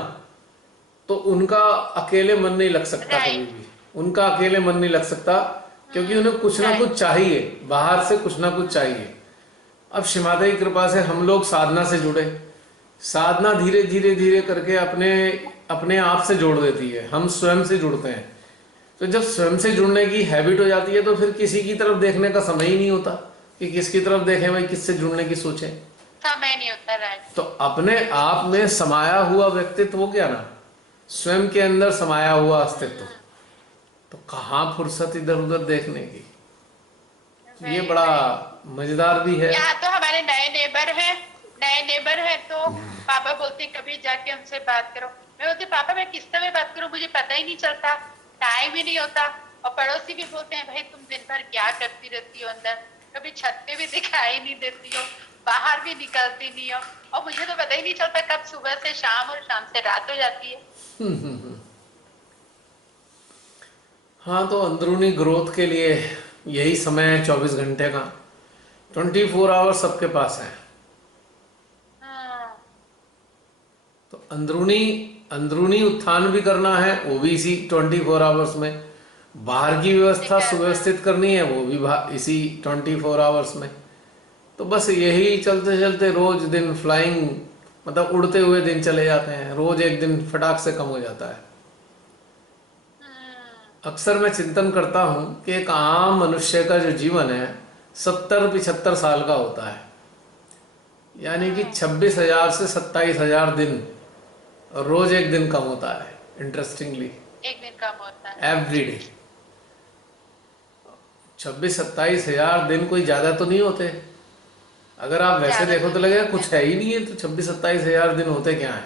तो उनका अकेले मन नहीं लग सकता कभी भी, उनका अकेले मन नहीं लग सकता, क्योंकि उन्हें कुछ ना कुछ चाहिए, बाहर से कुछ ना कुछ चाहिए। अब श्री माता की कृपा से हम लोग साधना से जुड़े, साधना धीरे धीरे धीरे करके अपने अपने आप से जोड़ देती है, हम स्वयं से जुड़ते हैं। तो जब स्वयं से जुड़ने की हैबिट हो जाती है तो फिर किसी की तरफ देखने का समय ही नहीं होता कि किसकी तरफ देखें, भाई किससे जुड़ने की सोचें, समय नहीं होता। राइट। तो अपने आप में समाया हुआ व्यक्तित्व हो गया ना, स्वयं के अंदर समाया हुआ अस्तित्व, तो कहाँ फुर्सत इधर उधर देखने की। ये बड़ा मजेदार भी है। यहाँ तो हमारे नए नेबर हैं तो पापा बोलते कभी जाके उनसे बात करो। मैं बोलती पापा मैं किस तरह बात करूं, मुझे पता ही नहीं चलता, टाइम ही नहीं होता। और पड़ोसी भी बोलते हैं भाई तुम दिन भर क्या करती रहती हो अंदर, कभी छत पे भी दिखाई नहीं देती हो, बाहर भी निकलती नहीं हो, और मुझे तो पता ही नहीं चलता कब सुबह से शाम और शाम से रात हो जाती है। हाँ, तो अंदरूनी ग्रोथ के लिए यही समय है 24 घंटे का, 24 आवर्स सबके पास है। तो अंदरूनी उत्थान भी करना है, वो भी इसी 24 आवर्स में। बाहर की व्यवस्था सुव्यवस्थित करनी है, वो भी इसी 24 आवर्स में। तो बस यही चलते चलते रोज दिन फ्लाइंग, मतलब उड़ते हुए दिन चले जाते हैं, रोज एक दिन फटाक से कम हो जाता है। अक्सर मैं चिंतन करता हूँ कि एक आम मनुष्य का जो जीवन है 70-75 साल का होता है, यानी कि 26,000 से 27,000 दिन, और रोज एक दिन कम होता है। इंटरेस्टिंगली एक दिन कम होता है एवरी डे। 26-27,000 दिन कोई ज्यादा तो नहीं होते, अगर आप वैसे देखो तो लगेगा कुछ है ही नहीं है, तो 26-27,000 दिन होते क्या है।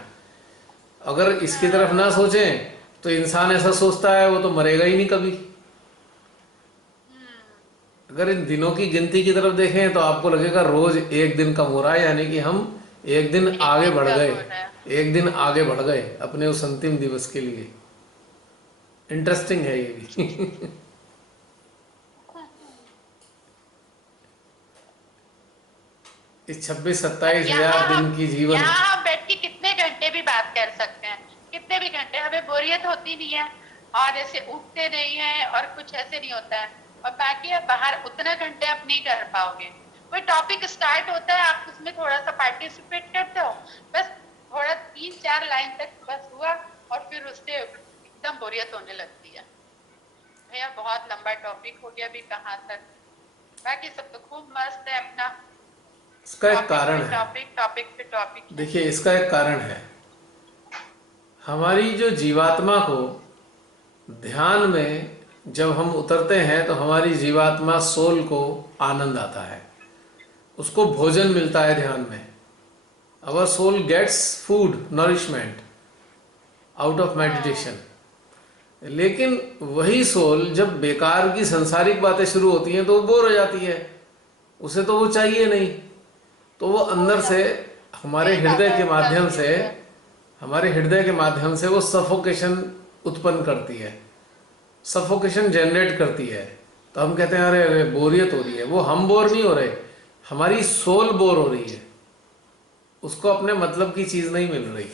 अगर इसकी तरफ ना सोचें तो इंसान ऐसा सोचता है वो तो मरेगा ही नहीं कभी। अगर इन दिनों की गिनती की तरफ देखें तो आपको लगेगा रोज एक दिन कम हो रहा है, यानी कि हम एक दिन आगे बढ़ गए, एक दिन आगे बढ़ गए अपने उस अंतिम दिवस के लिए। इंटरेस्टिंग है ये भी। इस 26-27,000 दिन की जीवन, यहाँ हम बैठ के कितने घंटे भी बात कर सकते हैं, कितने भी घंटे, हमें बोरियत होती नहीं है और ऐसे उठते नहीं है और कुछ ऐसे नहीं होता है। और बाकी आप बाहर उतना घंटे आप नहीं कर पाओगे। कोई टॉपिक स्टार्ट होता है, आप उसमें थोड़ा सा पार्टिसिपेट करते हो, बस थोड़ा 3-4 लाइन तक बस हुआ और फिर उससे एकदम बोरियत होने लगती है। भैया बहुत लंबा टॉपिक हो गया, अभी कहाँ तक, बाकी सब तो खूब मस्त है अपना। इसका एक कारण है, टॉपिक पे टॉपिक। देखिए इसका एक कारण है, हमारी जो जीवात्मा को ध्यान में जब हम उतरते हैं तो हमारी जीवात्मा सोल को आनंद आता है, उसको भोजन मिलता है ध्यान में। Our soul gets food nourishment out of meditation. लेकिन वही सोल जब बेकार की संसारिक बातें शुरू होती हैं तो वो बोर हो जाती है, उसे तो वो चाहिए नहीं, तो वो अंदर से हमारे हृदय के माध्यम से वो सफोकेशन उत्पन्न करती है, सफोकेशन जनरेट करती है। तो हम कहते हैं अरे अरे बोरियत हो रही है, वो हम बोर नहीं हो रहे, हमारी सोल बोर हो रही है, उसको अपने मतलब की चीज नहीं मिल रही।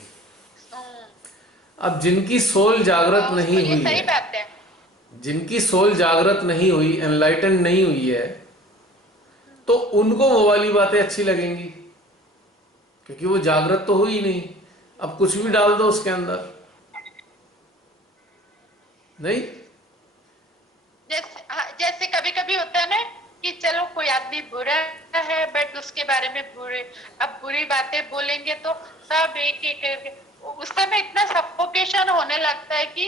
अब जिनकी सोल जागृत नहीं हुई है, जिनकी सोल जागृत नहीं हुई, एनलाइटन नहीं हुई है, तो उनको वो वाली बातें अच्छी लगेंगी, क्योंकि वो जागृत तो हुई नहीं। अब कुछ भी डाल दो उसके अंदर, नहीं जैसे कभी कभी होता है ना कि चलो कोई आदमी बुरा है बट उसके बारे में बुरी बातें बोलेंगे तो सब एक उस समय इतना सफोकेशन होने लगता है कि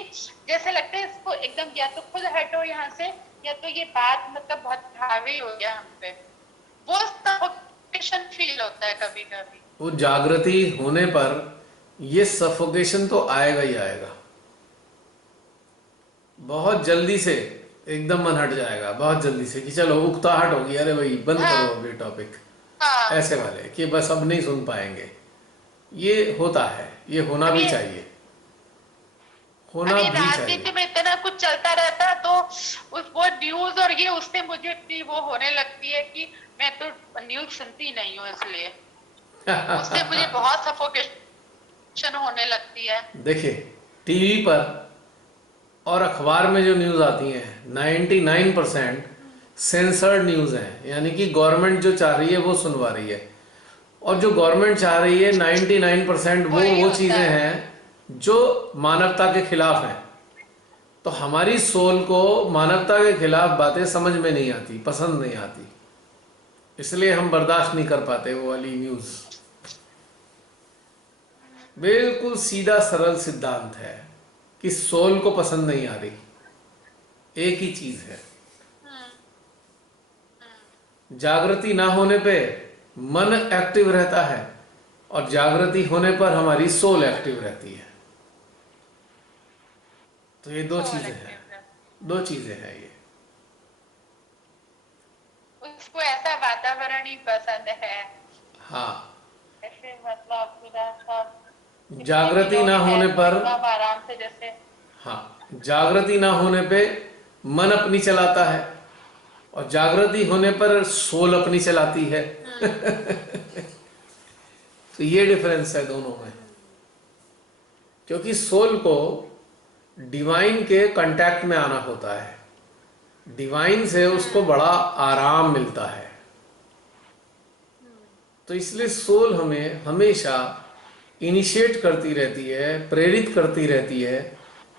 जैसे लगता है इसको एकदम या तो खुद हटो यहाँ से, या तो ये बात मतलब बहुत हावी हो गया हम पे, वो सफोकेशन फील होता है कभी कभी। वो जागृति होने पर ये सफोकेशन तो आएगा ही आएगा, बहुत जल्दी से एकदम मन हट जाएगा, बहुत जल्दी से कि चलो उकताहट होगी, अरे भाई बंद करो अब ये टॉपिक, ऐसे वाले कि बस अब नहीं सुन पाएंगे। ये होता है, ये होना भी चाहिए, होना भी चाहिए। राजनीति में इतना कुछ चलता रहता तो वो न्यूज और ये उससे मुझे इतनी वो होने लगती है कि मैं तो न्यूज सुनती नहीं हूँ, इसलिए उससे मुझे बहुत सफोकेशन होने लगती है। देखिए टीवी पर और अखबार में जो न्यूज़ आती हैं 99% सेंसर्ड न्यूज़ हैं, यानी कि गवर्नमेंट जो चाह रही है वो सुनवा रही है, और जो गवर्नमेंट चाह रही है 99% वो चीज़ें हैं जो मानवता के खिलाफ हैं। तो हमारी सोल को मानवता के खिलाफ बातें समझ में नहीं आती, पसंद नहीं आती, इसलिए हम बर्दाश्त नहीं कर पाते वो वाली न्यूज़। बिल्कुल सीधा सरल सिद्धांत है कि सोल को पसंद नहीं आ रही, एक ही चीज है। जागृति ना होने पे मन एक्टिव रहता है और जागृति होने पर हमारी सोल एक्टिव रहती है। तो ये दो चीजें हैं, दो चीजें हैं ये। उसको ऐसा वातावरण ही पसंद है। हाँ, ऐसे मतलब पूरा सब जागृति ना होने पर आराम से, जैसे हाँ, जागृति ना होने पे मन अपनी चलाता है और जागृति होने पर सोल अपनी चलाती है। तो ये डिफरेंस है दोनों में, क्योंकि सोल को डिवाइन के कांटेक्ट में आना होता है, डिवाइन से उसको बड़ा आराम मिलता है। तो इसलिए सोल हमें हमेशा इनिशिएट करती रहती है, प्रेरित करती रहती है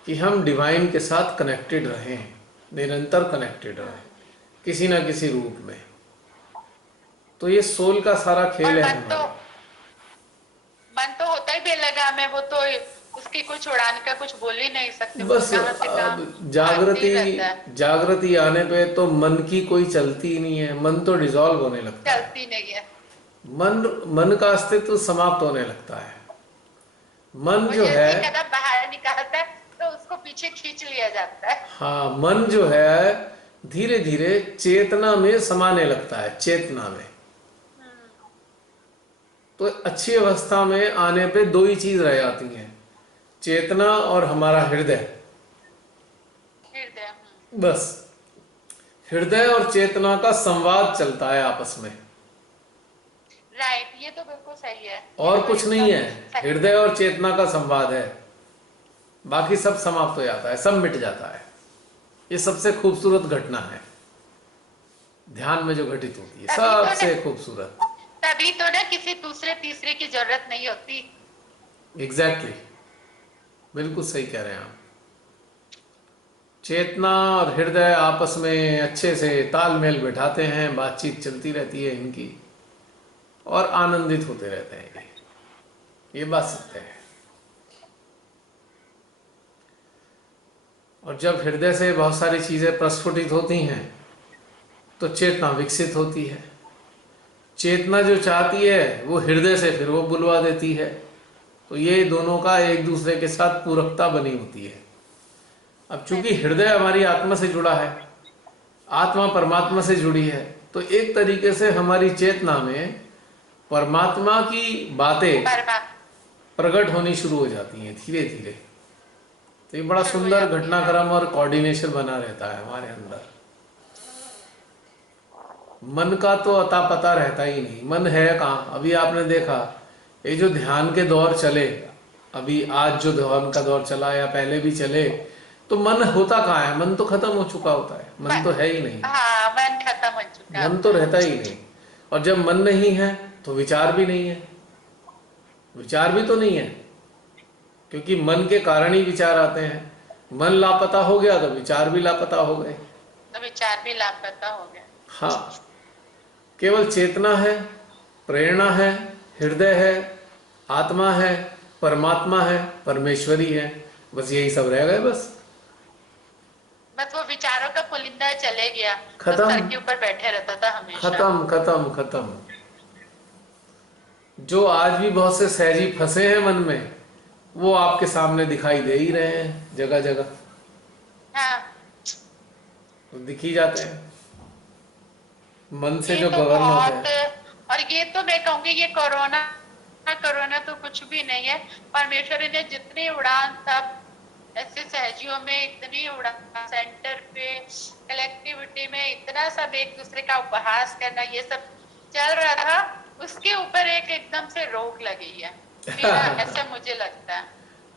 कि हम डिवाइन के साथ कनेक्टेड रहें, निरंतर कनेक्टेड रहें किसी ना किसी रूप में। तो ये सोल का सारा खेल है हमारा। मन तो होता ही बेलगाम है, वो तो उसकी कुछ उड़ान का कुछ बोल ही नहीं सकते। बस अब जागृति आने पे तो मन की कोई चलती ही नहीं है, मन तो डिसॉल्व होने लगता है, चलती नहीं है। मन का अस्तित्व समाप्त होने लगता है। मन जो है कदम बाहर निकालता है तो उसको पीछे खींच लिया जाता है। हाँ, मन जो है धीरे धीरे चेतना में समाने लगता है, चेतना में। तो अच्छी अवस्था में आने पे दो ही चीज रह जाती हैं, चेतना और हमारा हृदय। बस हृदय और चेतना का संवाद चलता है आपस में। राइट, ये तो बिल्कुल सही है। और कुछ नहीं है, हृदय और चेतना का संवाद है, बाकी सब समाप्त हो जाता है, सब मिट जाता है। ये सबसे खूबसूरत घटना है ध्यान में जो घटित होती है, सबसे खूबसूरत। तभी तो ना किसी दूसरे तीसरे की जरूरत नहीं होती। एग्जैक्टली, बिल्कुल सही कह रहे हैं आप। चेतना और हृदय आपस में अच्छे से तालमेल बिठाते हैं, बातचीत चलती रहती है इनकी, और आनंदित होते रहते हैं। ये बात सत्य है। और जब हृदय से बहुत सारी चीजें प्रस्फुटित होती हैं तो चेतना विकसित होती है। चेतना जो चाहती है वो हृदय से फिर वो बुलवा देती है। तो ये दोनों का एक दूसरे के साथ पूरकता बनी होती है। अब चूंकि हृदय हमारी आत्मा से जुड़ा है, आत्मा परमात्मा से जुड़ी है, तो एक तरीके से हमारी चेतना में परमात्मा की बातें प्रकट होनी शुरू हो जाती हैं धीरे धीरे। तो ये बड़ा सुंदर घटनाक्रम और कोऑर्डिनेशन बना रहता है हमारे अंदर। मन का तो अता पता रहता ही नहीं, मन है कहाँ। अभी आपने देखा ये जो ध्यान के दौर चले, अभी आज जो ध्यान का दौर चला या पहले भी चले, तो मन होता कहाँ है? मन तो खत्म हो चुका होता है, मन तो है ही नहीं। हाँ, मन खत्म हो चुका है, मन तो रहता ही नहीं। और जब मन नहीं है तो विचार भी नहीं है, विचार भी तो नहीं है, क्योंकि मन के कारण ही विचार आते हैं। मन लापता हो गया तो विचार भी लापता हो गए। तो विचार भी लापता हो गए। हाँ, केवल चेतना है, प्रेरणा है, हृदय है, आत्मा है, परमात्मा है, परमेश्वरी है, बस यही सब रह गए। बस वो विचारों का पुलिंदा चले गया, तो खत्म, सर के ऊपर बैठे रहता था हमेशा। खत्म खत्म खत्म। जो आज भी बहुत से सहजी फंसे हैं मन में, वो आपके सामने दिखाई दे ही रहे हैं जगह जगह, हाँ, तो दिख ही जाते हैं मन से ये जो तो गवर्न होते बहुत, हैं। और ये तो मैं कहूंगी ये कोरोना कोरोना तो कुछ भी नहीं है। परमेश्वर ने जितनी उड़ान सब ऐसे सहजियों में, इतनी उड़ान सेंटर पे, कलेक्टिविटी में, इतना सब एक दूसरे का उपहास करना, ये सब चल रहा था, उसके ऊपर एक एकदम से रोक लगी है, मेरा ऐसा मुझे लगता है।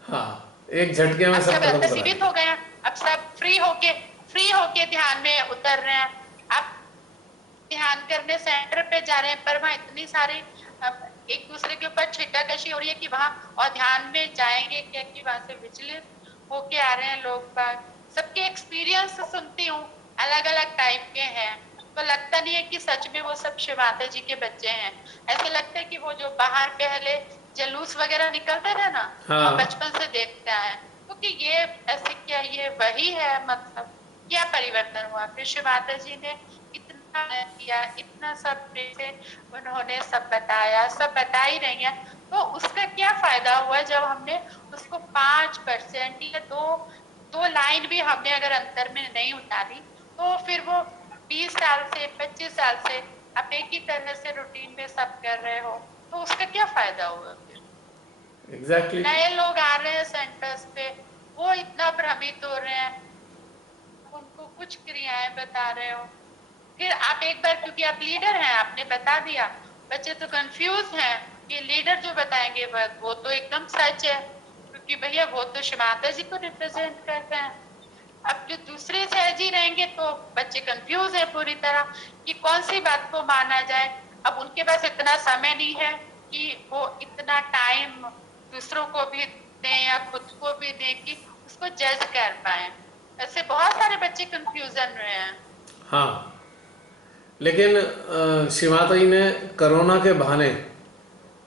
हाँ, एक झटके में अब सब सब खत्म करा सीमित दिया। हो गए हैं, अब सब फ्री होके ध्यान में उतर रहे हैं। अब ध्यान करने सेंटर पे जा रहे हैं, पर वहाँ इतनी सारी एक दूसरे के ऊपर छिटाकशी हो रही है कि वहाँ और ध्यान में जाएंगे क्या, कि वहां से विचलित होके आ रहे हैं लोग बाग। सबके एक्सपीरियंस सुनती हूँ, अलग अलग टाइप के हैं, तो लगता नहीं है कि सच में वो सब शिव माता जी के बच्चे हैं। ऐसे लगता है कि वो जो बाहर पहले जलूस वगैरह निकलते थे ना, हाँ। बचपन से देखते हैं, क्योंकि ये ऐसे क्या ये वही है, मतलब क्या परिवर्तन हुआ? फिर शिव माता जी ने इतना किया, इतना सब से उन्होंने सब बताया, सब बता ही रही है, तो उसका क्या फायदा हुआ जब हमने उसको 5% या दो लाइन भी हमने अगर अंतर में नहीं उतारी, तो फिर वो 20 साल से 25 साल से आप एक ही तरह से रूटीन में सब कर रहे हो, तो उसका क्या फायदा हुआ? एग्जैक्टली। नए लोग आ रहे हैं सेंटर्स पे, वो इतना भ्रमित हो रहे हैं, उनको कुछ क्रियाएं बता रहे हो, फिर आप एक बार, क्योंकि आप लीडर हैं, आपने बता दिया, बच्चे तो कंफ्यूज हैं कि लीडर जो बताएंगे वो तो एकदम सच है, क्योंकि भैया वो तो शिव माता जी को रिप्रेजेंट करते हैं। अब जो दूसरे सहजी रहेंगे तो बच्चे कंफ्यूज है पूरी तरह कि कौन सी बात को माना जाए। अब उनके पास इतना समय नहीं है कि वो इतना टाइम दूसरों को भी दें या खुद को भी दें कि उसको जज कर पाए। ऐसे बहुत सारे बच्चे कंफ्यूजन में हैं। हाँ, लेकिन शिव माता जी ने कोरोना के बहाने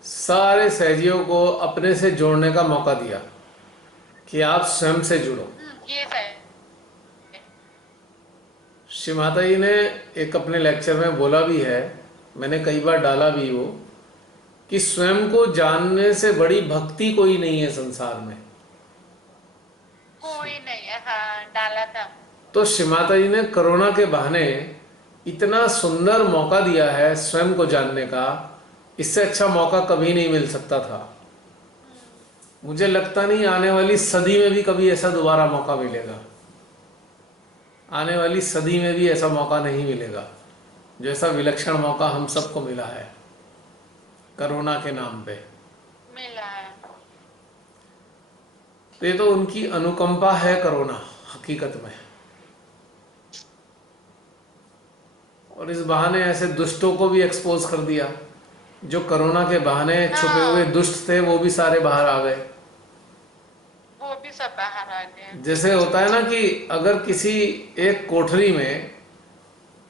सारे सहजियों को अपने से जोड़ने का मौका दिया कि आप स्वयं से जुड़ो। ये सही। शिव माता जी ने एक अपने लेक्चर में बोला भी है, मैंने कई बार डाला भी वो, कि स्वयं को जानने से बड़ी भक्ति कोई नहीं है संसार में। कोई नहीं है, हाँ डाला था। तो शिव माता जी ने कोरोना के बहाने इतना सुंदर मौका दिया है स्वयं को जानने का, इससे अच्छा मौका कभी नहीं मिल सकता था। मुझे लगता नहीं आने वाली सदी में भी कभी ऐसा दोबारा मौका मिलेगा, आने वाली सदी में भी ऐसा मौका नहीं मिलेगा जो ऐसा विलक्षण मौका हम सबको मिला है कोरोना के नाम पे। मिला है। तो ये तो उनकी अनुकंपा है कोरोना हकीकत में, और इस बहाने ऐसे दुष्टों को भी एक्सपोज कर दिया। जो कोरोना के बहाने छुपे हुए दुष्ट थे वो भी सारे बाहर आ गए। वो भी सब बाहर आ गए। जैसे होता है ना कि अगर किसी एक कोठरी में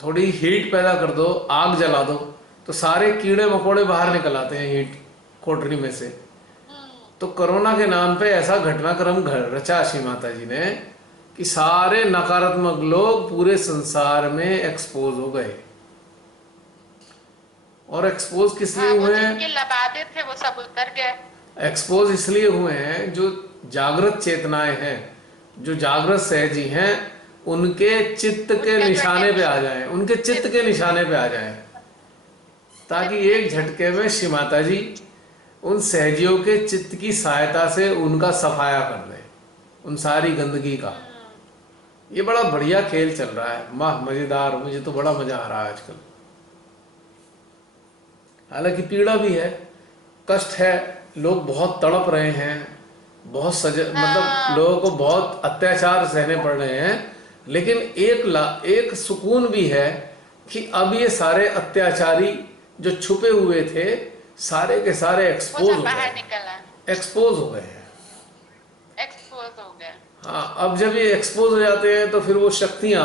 थोड़ी हीट पैदा कर दो, आग जला दो, तो सारे कीड़े मकोड़े बाहर निकल आते हैं हीट कोठरी में से। तो कोरोना के नाम पे ऐसा घटनाक्रम रचा शिव माता जी ने कि सारे नकारात्मक लोग पूरे संसार में एक्सपोज हो गए। और एक्सपोज किस लिए हुए हैं? जिनके लबादे थे वो सब उतर गए। एक्सपोज इसलिए हुए हैं जो जागृत चेतनाएं हैं, जो जागृत सहजी हैं, उनके चित्त के निशाने पे आ जाएं, उनके चित्त के निशाने पे आ जाएं, ताकि एक झटके में शिव माता जी उन सहजियों के चित्त की सहायता से उनका सफाया कर दें, उन सारी गंदगी का। ये बड़ा बढ़िया खेल चल रहा है, मजेदार। मुझे तो बड़ा मजा आ रहा है आजकल। हालांकि पीड़ा भी है, कष्ट है, लोग बहुत तड़प रहे हैं, बहुत मतलब लोगों को बहुत अत्याचार सहने पड़ रहे हैं, लेकिन एक सुकून भी है कि अब ये सारे अत्याचारी जो छुपे हुए थे सारे के सारे एक्सपोज हो गए, एक्सपोज हो गए हैं, एक्सपोज हो गए। हाँ, अब जब ये एक्सपोज हो जाते हैं तो फिर वो शक्तियां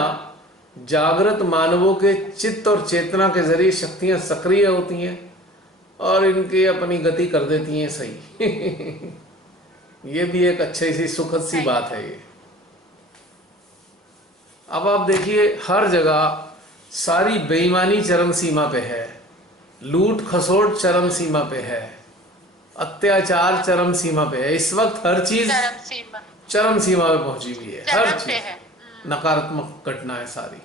जागृत मानवों के चित्त और चेतना के जरिए शक्तियां सक्रिय होती हैं और इनकी अपनी गति कर देती हैं सही। ये भी एक अच्छी सी सुखद सी बात है ये। अब आप देखिए हर जगह सारी बेईमानी चरम सीमा पे है, लूट खसोट चरम सीमा पे है, अत्याचार चरम सीमा पे है। इस वक्त हर चीज चरम सीमा पे पहुंची हुई है, हर चीज नकारात्मक घटनाएं सारी।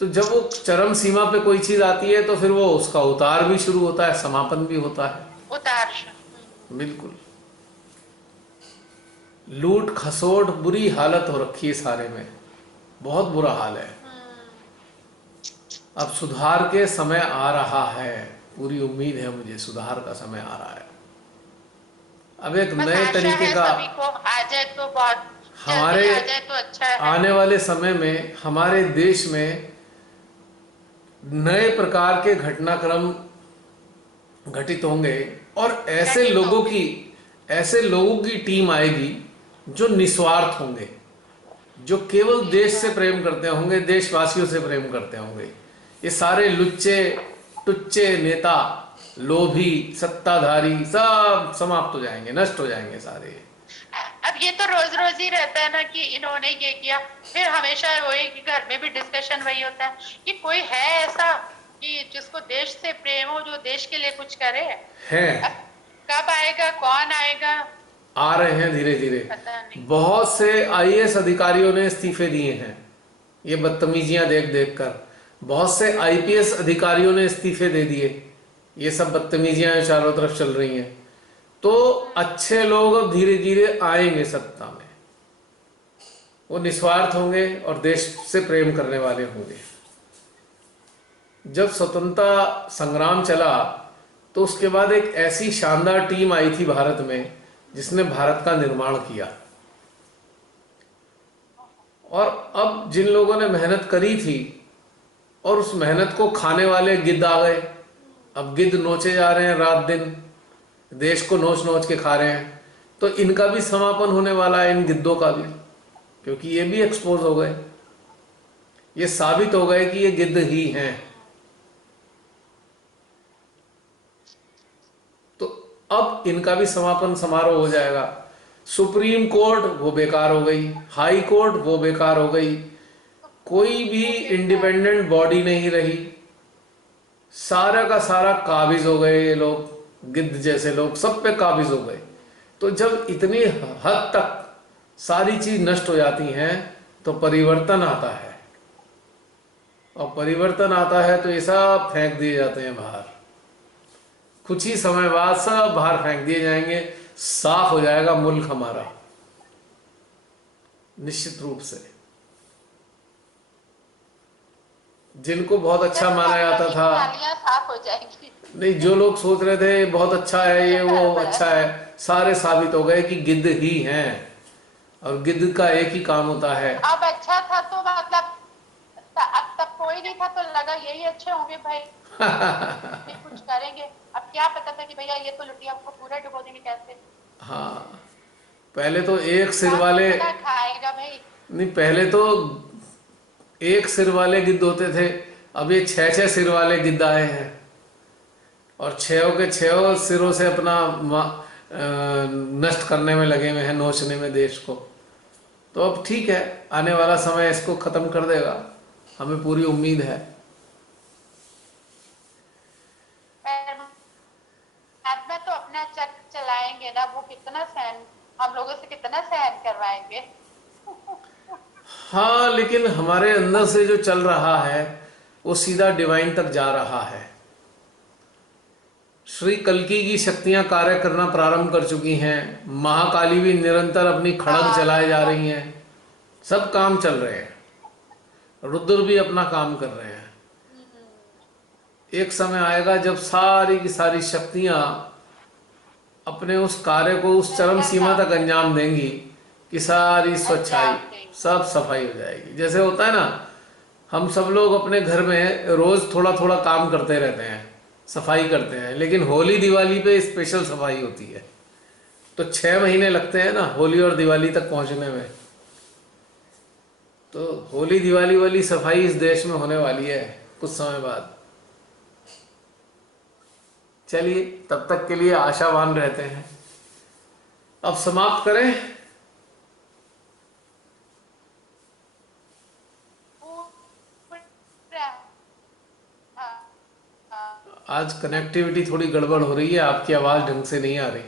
तो जब वो चरम सीमा पे कोई चीज आती है तो फिर वो उसका उतार भी शुरू होता है, समापन भी होता है। उतार बिल्कुल लूट खसोट बुरी हालत हो रखी है सारे में, बहुत बुरा हाल है। अब सुधार के समय आ रहा है, पूरी उम्मीद है मुझे सुधार का समय आ रहा है। अब एक नए तरीके का आ जाए तो बहुत हमारे आ जाए तो अच्छा है। आने वाले समय में हमारे देश में नए प्रकार के घटनाक्रम घटित होंगे और ऐसे लोगों की टीम आएगी जो निस्वार्थ होंगे, जो केवल देश से प्रेम करते होंगे, देशवासियों से प्रेम करते होंगे। ये सारे लुच्चे टुच्चे नेता, लोभी, सत्ताधारी सब समाप्त हो जाएंगे, नष्ट हो जाएंगे सारे। अब ये तो रोज रोज ही रहता है ना कि इन्होंने ये किया, फिर हमेशा वही कि घर में भी डिस्कशन वही होता है कि कोई है ऐसा कि जिसको देश से प्रेम हो, जो देश के लिए कुछ करे है। कब आएगा, कौन आएगा? आ रहे हैं धीरे धीरे। पता नहीं। बहुत से आईएएस अधिकारियों ने इस्तीफे दिए हैं ये बदतमीजियां देख देख कर। बहुत से आईपीएस अधिकारियों ने इस्तीफे दे दिए, ये सब बदतमीजियां चारों तरफ चल रही हैं। तो अच्छे लोग अब धीरे धीरे आएंगे सत्ता में, वो निस्वार्थ होंगे और देश से प्रेम करने वाले होंगे। जब स्वतंत्रता संग्राम चला तो उसके बाद एक ऐसी शानदार टीम आई थी भारत में जिसने भारत का निर्माण किया। और अब जिन लोगों ने मेहनत करी थी और उस मेहनत को खाने वाले गिद्ध आ गए। अब गिद्ध नोचे जा रहे हैं, रात दिन देश को नोच नोच के खा रहे हैं। तो इनका भी समापन होने वाला है, इन गिद्धों का भी, क्योंकि ये भी एक्सपोज हो गए, ये साबित हो गए कि ये गिद्ध ही हैं। तो अब इनका भी समापन समारोह हो जाएगा। सुप्रीम कोर्ट वो बेकार हो गई, हाई कोर्ट वो बेकार हो गई, कोई भी इंडिपेंडेंट बॉडी नहीं रही, सारा का सारा काबिज हो गए। ये लोग गिद्ध जैसे लोग सब पे काबिज हो गए। तो जब इतनी हद तक सारी चीज नष्ट हो जाती हैं तो परिवर्तन आता है, और परिवर्तन आता है तो ये सब फेंक दिए जाते हैं बाहर। कुछ ही समय बाद सब बाहर फेंक दिए जाएंगे, साफ हो जाएगा मुल्क हमारा निश्चित रूप से। जिनको बहुत अच्छा माना जाता था, साफ हो जाएगी। नहीं, जो लोग सोच रहे थे बहुत अच्छा है ये वो अच्छा है, सारे साबित हो गए कि गिद्ध ही हैं। और गिद्ध का एक ही काम होता है। अब अच्छा था तो मतलब अब तब कोई नहीं था तो लगा यही अच्छे होंगे भाई कुछ करेंगे। अब क्या पता था कि भैया ये तो लुटिया आपको पूरा डुबो देंगे कैसे। हाँ, पहले तो एक सिर वाले खाएगा भाई, नहीं, पहले तो एक सिर वाले गिद्ध होते थे, अब ये 6-6 सिर वाले गिद्ध आए हैं और 6 के 6 सिरों से अपना नष्ट करने में लगे हुए हैं, नोचने में देश को। तो अब ठीक है, आने वाला समय इसको खत्म कर देगा, हमें पूरी उम्मीद है। में तो अपना चक चलाएंगे ना, वो कितना सहन हम लोगों से कितना सहन करवाएंगे। हाँ, लेकिन हमारे अंदर से जो चल रहा है वो सीधा डिवाइन तक जा रहा है। श्री कल्कि की शक्तियां कार्य करना प्रारंभ कर चुकी हैं। महाकाली भी निरंतर अपनी खड़ग चलाए जा रही हैं। सब काम चल रहे हैं, रुद्र भी अपना काम कर रहे हैं। एक समय आएगा जब सारी की सारी शक्तियां अपने उस कार्य को उस चरम सीमा तक अंजाम देंगी कि सारी स्वच्छाई, सब सफाई हो जाएगी। जैसे होता है ना, हम सब लोग अपने घर में रोज थोड़ा थोड़ा काम करते रहते हैं, सफाई करते हैं, लेकिन होली दिवाली पे स्पेशल सफाई होती है। तो 6 महीने लगते हैं ना होली और दिवाली तक पहुंचने में। तो होली दिवाली वाली सफाई इस देश में होने वाली है कुछ समय बाद। चलिए, तब तक के लिए आशावान रहते हैं। अब समाप्त करें। आज कनेक्टिविटी थोड़ी गड़बड़ हो रही है, आपकी आवाज ढंग से नहीं आ रही।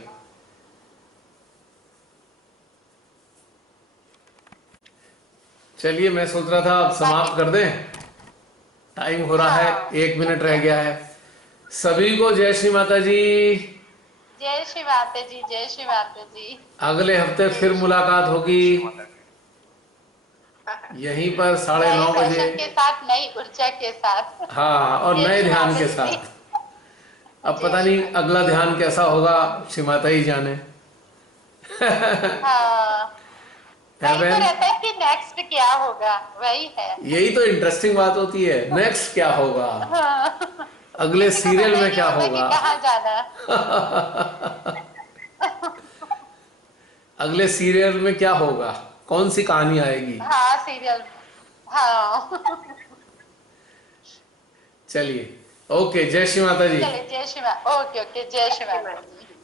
चलिए, मैं सोच रहा था अब समाप्त कर दें, टाइम हो रहा है, 1 मिनट रह गया है। सभी को जय श्री माता जी। जय श्री माता जी, जय श्री माता जी। अगले हफ्ते फिर मुलाकात होगी यहीं पर 9:30 बजे सेशन के साथ, नई ऊर्जा के साथ। हाँ, और जय नए श्री ध्यान माता के जी। साथ। अब पता नहीं अगला ध्यान कैसा होगा, श्री माता ही जाने। हाँ, वही तो हेवन, रहता है कि नेक्स्ट क्या होगा, वही है। यही तो इंटरेस्टिंग बात होती है, नेक्स्ट क्या होगा, हाँ। अगले किसी को सीरियल पता ही में नहीं क्या होता होगा। कि कहाँ जाना। अगले सीरियल में क्या होगा, कौन सी कहानी आएगी। हाँ, सीरियल। हाँ। चलिए, ओके, जय श्री माता जी। चलिए, जय श्री माता। ओके ओके, जय श्री माता जी।